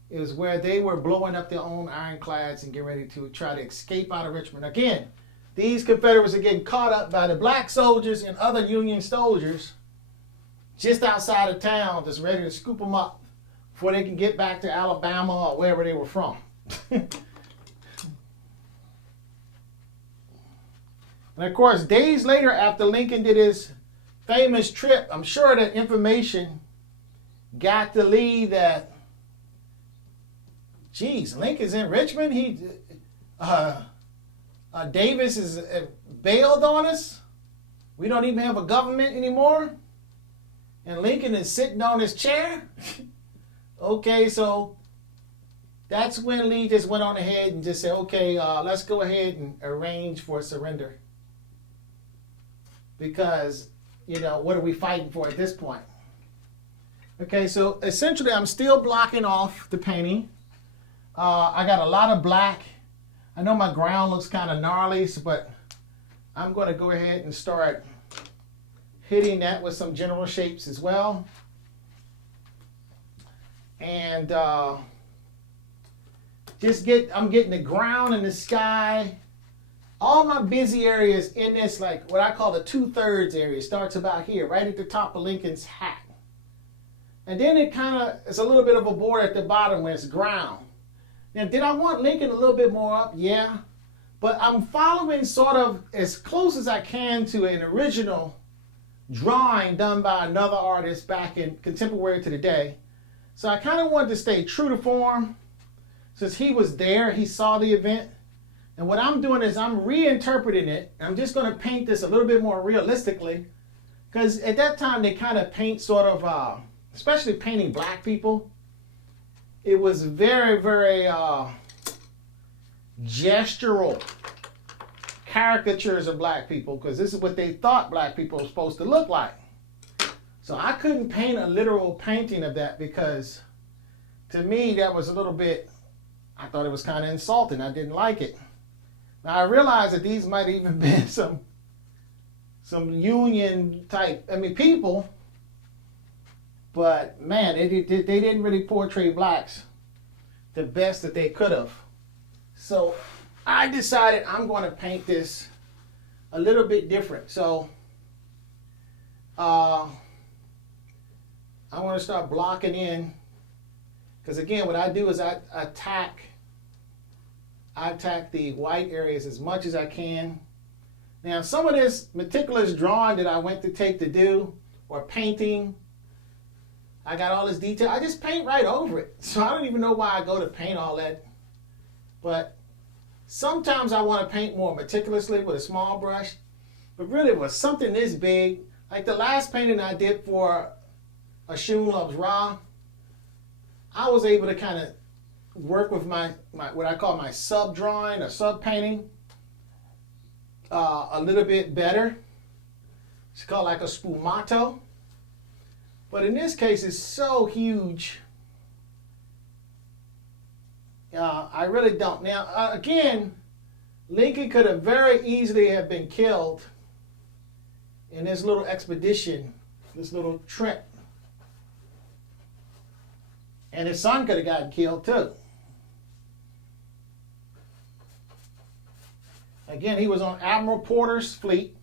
is where they were blowing up their own ironclads and getting ready to try to escape out of Richmond. Again, these Confederates are getting caught up by the black soldiers and other Union soldiers just outside of town, just ready to scoop them up before they can get back to Alabama or wherever they were from. And of course, days later after Lincoln did his famous trip, I'm sure that information got to Lee that, geez, Lincoln's in Richmond. Davis is bailed on us. We don't even have a government anymore. And Lincoln is sitting on his chair. Okay, so that's when Lee just went on ahead and just said, okay, let's go ahead and arrange for surrender. Because, you know, what are we fighting for at this point? Okay, so essentially I'm still blocking off the painting. I got a lot of black. I know my ground looks kind of gnarly, but I'm going to go ahead and start hitting that with some general shapes as well. And I'm getting the ground and the sky. All my busy areas in this, like what I call the 2/3 area, starts about here, right at the top of Lincoln's hat. And then it kind of, it's a little bit of a border at the bottom where it's ground. Now, did I want Lincoln a little bit more up? Yeah. But I'm following sort of as close as I can to an original drawing done by another artist back in contemporary to the day. So I kind of wanted to stay true to form. Since he was there, he saw the event. And what I'm doing is I'm reinterpreting it. I'm just going to paint this a little bit more realistically. Because at that time, they kind of paint sort of, especially painting black people, it was very, very gestural caricatures of black people, because this is what they thought black people were supposed to look like. So I couldn't paint a literal painting of that because to me that was a little bit, I thought it was kind of insulting. I didn't like it. Now I realized that these might even been some union type, people, but man, they didn't really portray blacks the best that they could have. So I decided I'm going to paint this a little bit different. So I want to start blocking in, because again, what I do is I attack the white areas as much as I can. Now, some of this meticulous drawing that I went to take to do, or painting, I got all this detail. I just paint right over it. So I don't even know why I go to paint all that. But sometimes I want to paint more meticulously with a small brush. But really, with something this big, like the last painting I did for Ashore Loves Ra, I was able to kind of work with my what I call my sub drawing or sub painting a little bit better. It's called like a sfumato. But in this case, it's so huge. I really don't. Now, again, Lincoln could have very easily have been killed in this little expedition, this little trip. And his son could have gotten killed too. Again, he was on Admiral Porter's fleet.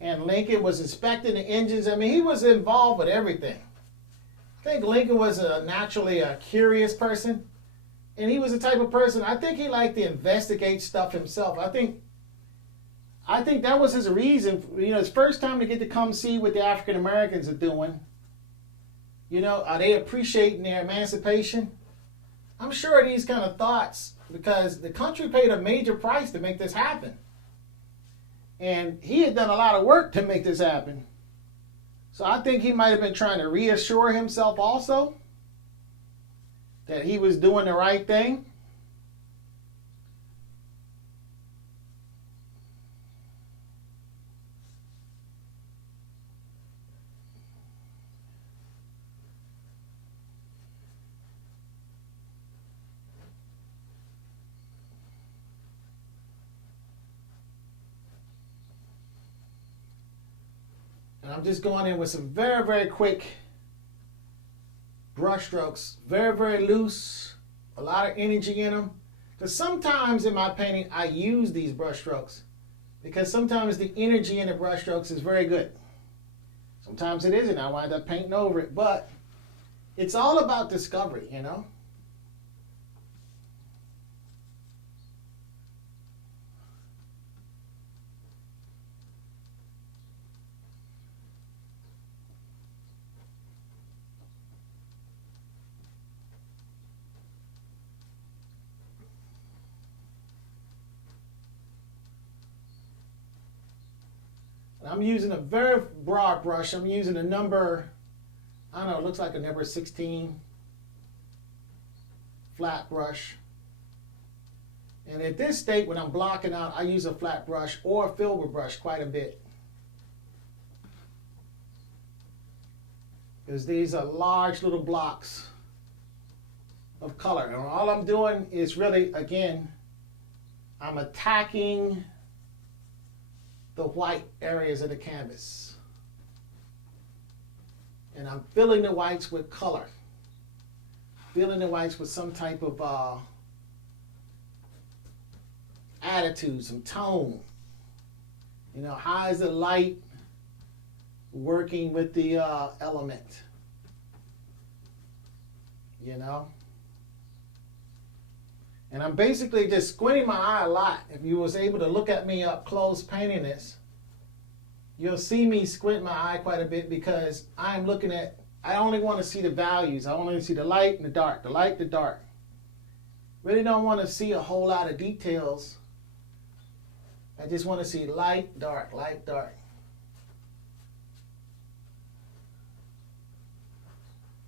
And Lincoln was inspecting the engines. He was involved with everything. I think Lincoln was naturally a curious person. And he was the type of person, I think he liked to investigate stuff himself. I think that was his reason. His first time to get to come see what the African Americans are doing. Are they appreciating their emancipation? I'm sure these kind of thoughts, because the country paid a major price to make this happen. And he had done a lot of work to make this happen. So I think he might have been trying to reassure himself also that he was doing the right thing. And I'm just going in with some very, very quick brush strokes. Very, very loose. A lot of energy in them. Because sometimes in my painting, I use these brush strokes. Because sometimes the energy in the brush strokes is very good. Sometimes it isn't. I wind up painting over it. But it's all about discovery, And I'm using a very broad brush. I'm using a number, I don't know, it looks like a number 16 flat brush. And at this state, when I'm blocking out, I use a flat brush or a filbert brush quite a bit. Because these are large little blocks of color. And all I'm doing is really, again, I'm attacking the white areas of the canvas. And I'm filling the whites with color. Filling the whites with some type of attitude, some tone. You know, how is the light working with the element? You know? And I'm basically just squinting my eye a lot. If you was able to look at me up close painting this, you'll see me squint my eye quite a bit because I'm looking at, I only want to see the values. I only want to see the light and the dark, the light, the dark. Really don't want to see a whole lot of details. I just want to see light, dark, light, dark.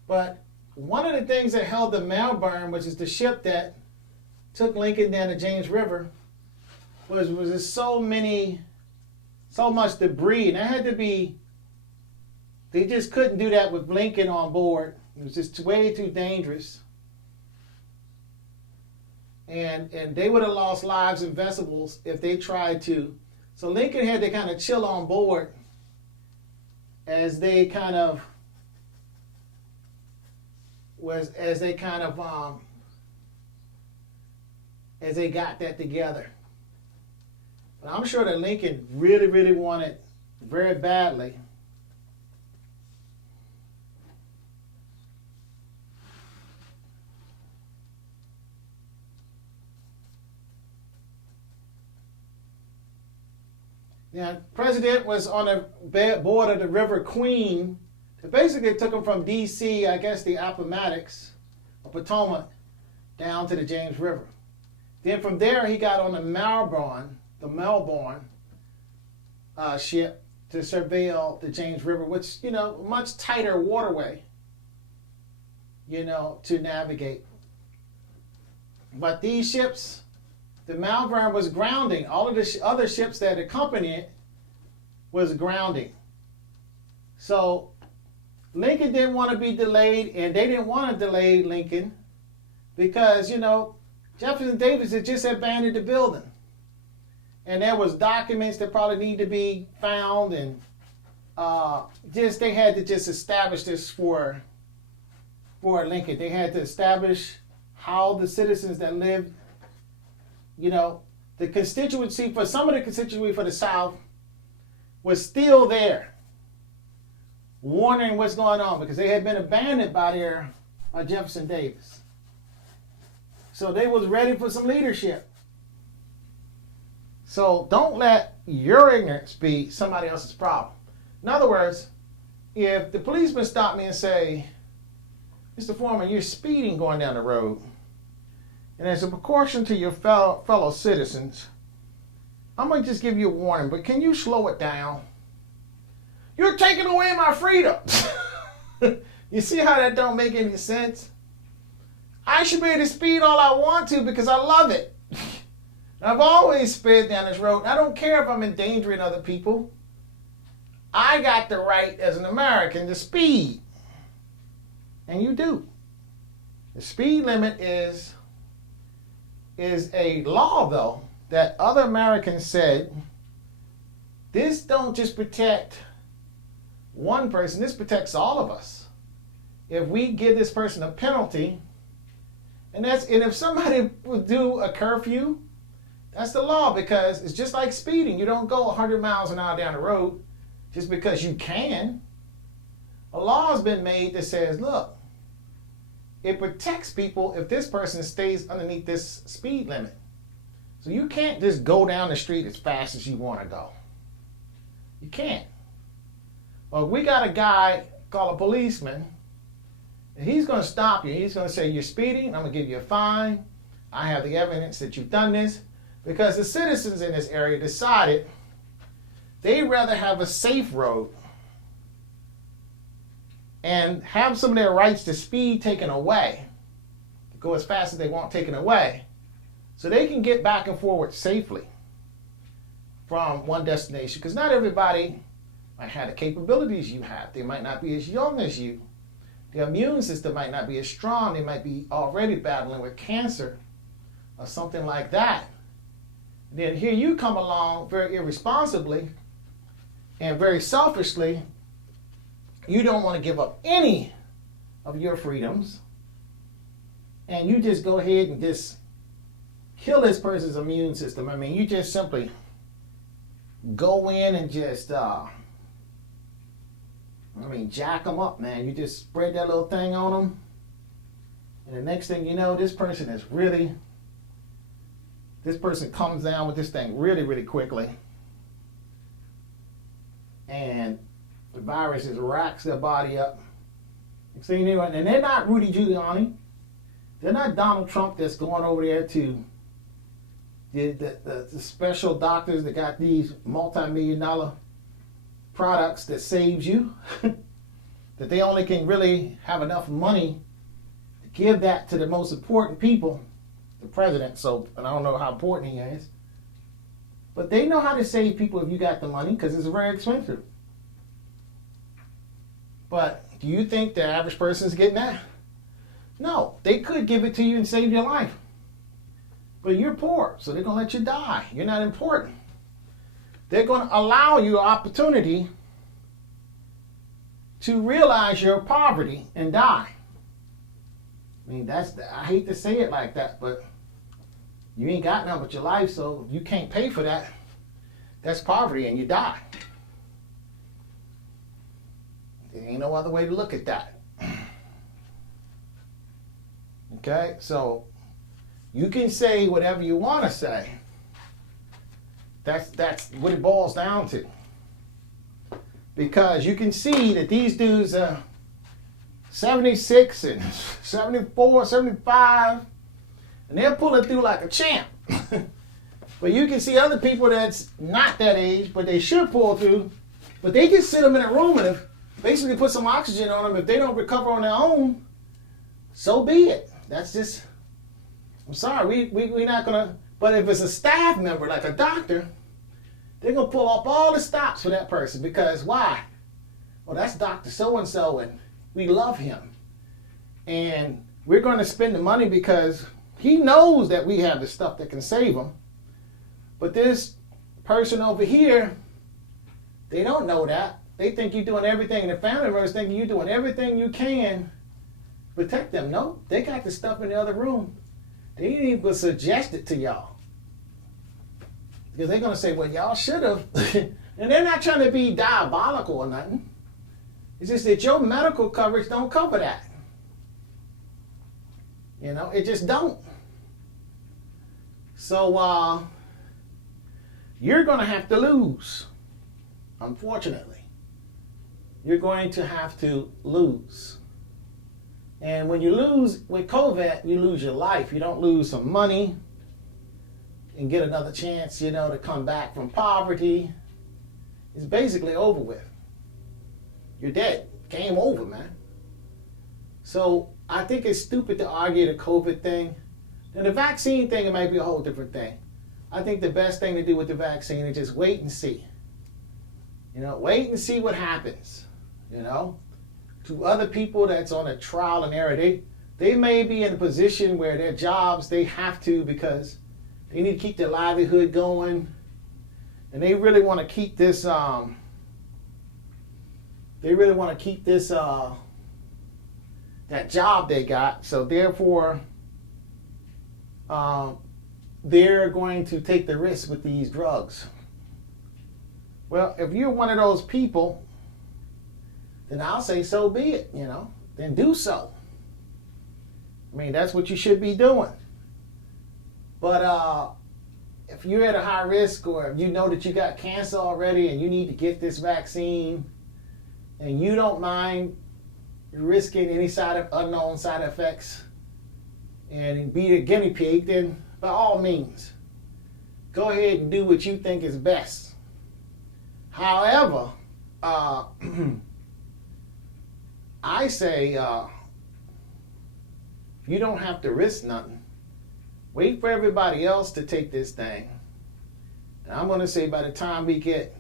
But one of the things that held the Malvern, which is the ship that took Lincoln down the James River, was just so much debris, and that had to be, they just couldn't do that with Lincoln on board. It was just way too dangerous. And they would have lost lives and vessels if they tried to. So Lincoln had to kind of chill on board as they kind of as they got that together. But I'm sure that Lincoln really, really wanted very badly Now, President was on the board of the River Queen. It basically took him from D.C., I guess the Appomattox, or Potomac, down to the James River. Then from there, he got on the Malvern ship to surveil the James River, which, you know, much tighter waterway, you know, to navigate. But these ships, the Malvern was grounding. All of the other ships that accompanied it was grounding. So Lincoln didn't want to be delayed, and they didn't want to delay Lincoln because, you know, Jefferson Davis had just abandoned the building. And there was documents that probably need to be found, and just they had to just establish this for Lincoln. They had to establish how the citizens that lived, you know, the constituency for some of the constituency for the South was still there, wondering what's going on because they had been abandoned by Jefferson Davis. So they was ready for some leadership. So don't let your ignorance be somebody else's problem. In other words, if the policeman stopped me and say, Mr. Foreman, you're speeding going down the road, and as a precaution to your fellow citizens, I'm going to just give you a warning, but can you slow it down? You're taking away my freedom. You see how that don't make any sense? I should be able to speed all I want to because I love it. I've always sped down this road. I don't care if I'm endangering other people. I got the right as an American to speed. And you do. The speed limit is a law, though, that other Americans said, this don't just protect one person, this protects all of us. If we give this person a penalty, and if somebody would do a curfew, that's the law, because it's just like speeding. You don't go 100 miles an hour down the road just because you can. A law has been made that says, look, it protects people if this person stays underneath this speed limit. So you can't just go down the street as fast as you want to go. You can't. Well, we got a guy called a policeman, and he's going to stop you. He's going to say, you're speeding, I'm going to give you a fine. I have the evidence that you've done this. Because the citizens in this area decided They'd rather have a safe road and have some of their rights to speed taken away, go as fast as they want taken away, so they can get back and forward safely from one destination. Because not everybody might have the capabilities you have. They might not be as young as you. Their immune system might not be as strong. They might be already battling with cancer or something like that. And then here you come along very irresponsibly and very selfishly. You don't want to give up any of your freedoms. And you just go ahead and just kill this person's immune system. I mean, you just simply go in and just, jack them up, man. You just spread that little thing on them. And the next thing you know, this person comes down with this thing really, really quickly. And the virus just racks their body up. See, and they're not Rudy Giuliani. They're not Donald Trump that's going over there to the special doctors that got these multi-million-dollar products that saves you. That they only can really have enough money to give that to the most important people, the president. So, and I don't know how important he is. But they know how to save people if you got the money, because it's very expensive. But do you think the average person's getting that? No, they could give it to you and save your life. But you're poor, so they're going to let you die. You're not important. They're going to allow you an opportunity to realize your poverty and die. I mean, I hate to say it like that, but you ain't got nothing but your life, so you can't pay for that. That's poverty, and you die. There ain't no other way to look at that. Okay, so you can say whatever you want to say. That's what it boils down to. Because you can see that these dudes are 76 and 74, 75, and they're pulling through like a champ. But you can see other people that's not that age, but they should pull through, but they just sit them in a room and basically put some oxygen on them. If they don't recover on their own, so be it. That's just, I'm sorry, we're not going to, but if it's a staff member, like a doctor, they're going to pull up all the stops for that person. Because why? Well, that's Dr. So-and-so, and we love him. And we're going to spend the money because he knows that we have the stuff that can save him. But this person over here, they don't know that. They think you're doing everything, and the family members think you're doing everything you can to protect them. No, they got the stuff in the other room. They didn't even suggest it to y'all. Because they're going to say, well, y'all should have. And they're not trying to be diabolical or nothing. It's just that your medical coverage don't cover that. You know, it just don't. So you're going to have to lose, unfortunately. You're going to have to lose. And when you lose with COVID, you lose your life. You don't lose some money and get another chance, to come back from poverty. It's basically over with. You're dead. Game over, man. So I think it's stupid to argue the COVID thing. And the vaccine thing, it might be a whole different thing. I think the best thing to do with the vaccine is just wait and see. Wait and see what happens. To other people that's on a trial and error, they may be in a position where their jobs, they have to because they need to keep their livelihood going. And they really want to keep this, that job they got. So therefore, they're going to take the risk with these drugs. Well, if you're one of those people, then I'll say so be it, then do so. I mean, that's what you should be doing. But if you're at a high risk, or if you know that you got cancer already and you need to get this vaccine, and you don't mind risking any unknown side effects and be a guinea pig, then by all means, go ahead and do what you think is best. However, I say you don't have to risk nothing. Wait for everybody else to take this thing. And I'm going to say by the time we get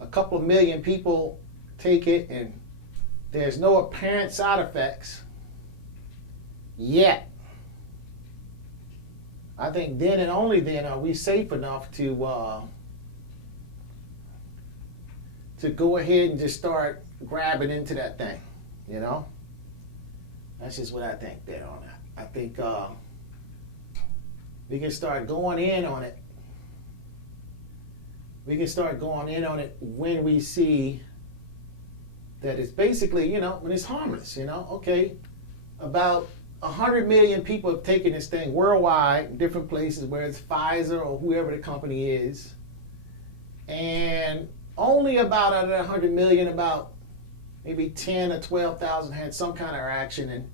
a couple million people take it and there's no apparent side effects yet, I think then and only then are we safe enough to go ahead and just start grabbing into that thing, you know? That's just what I think there on that. I think we can start going in on it. We can start going in on it when we see that it's basically, you know, when it's harmless, you know? Okay, about 100 million people have taken this thing worldwide, different places, where it's Pfizer or whoever the company is. And only about out of that 100 million, about maybe 10 or 12,000 had some kind of reaction. And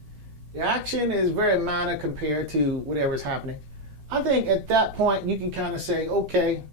the action is very minor compared to whatever's happening. I think at that point you can kind of say, okay,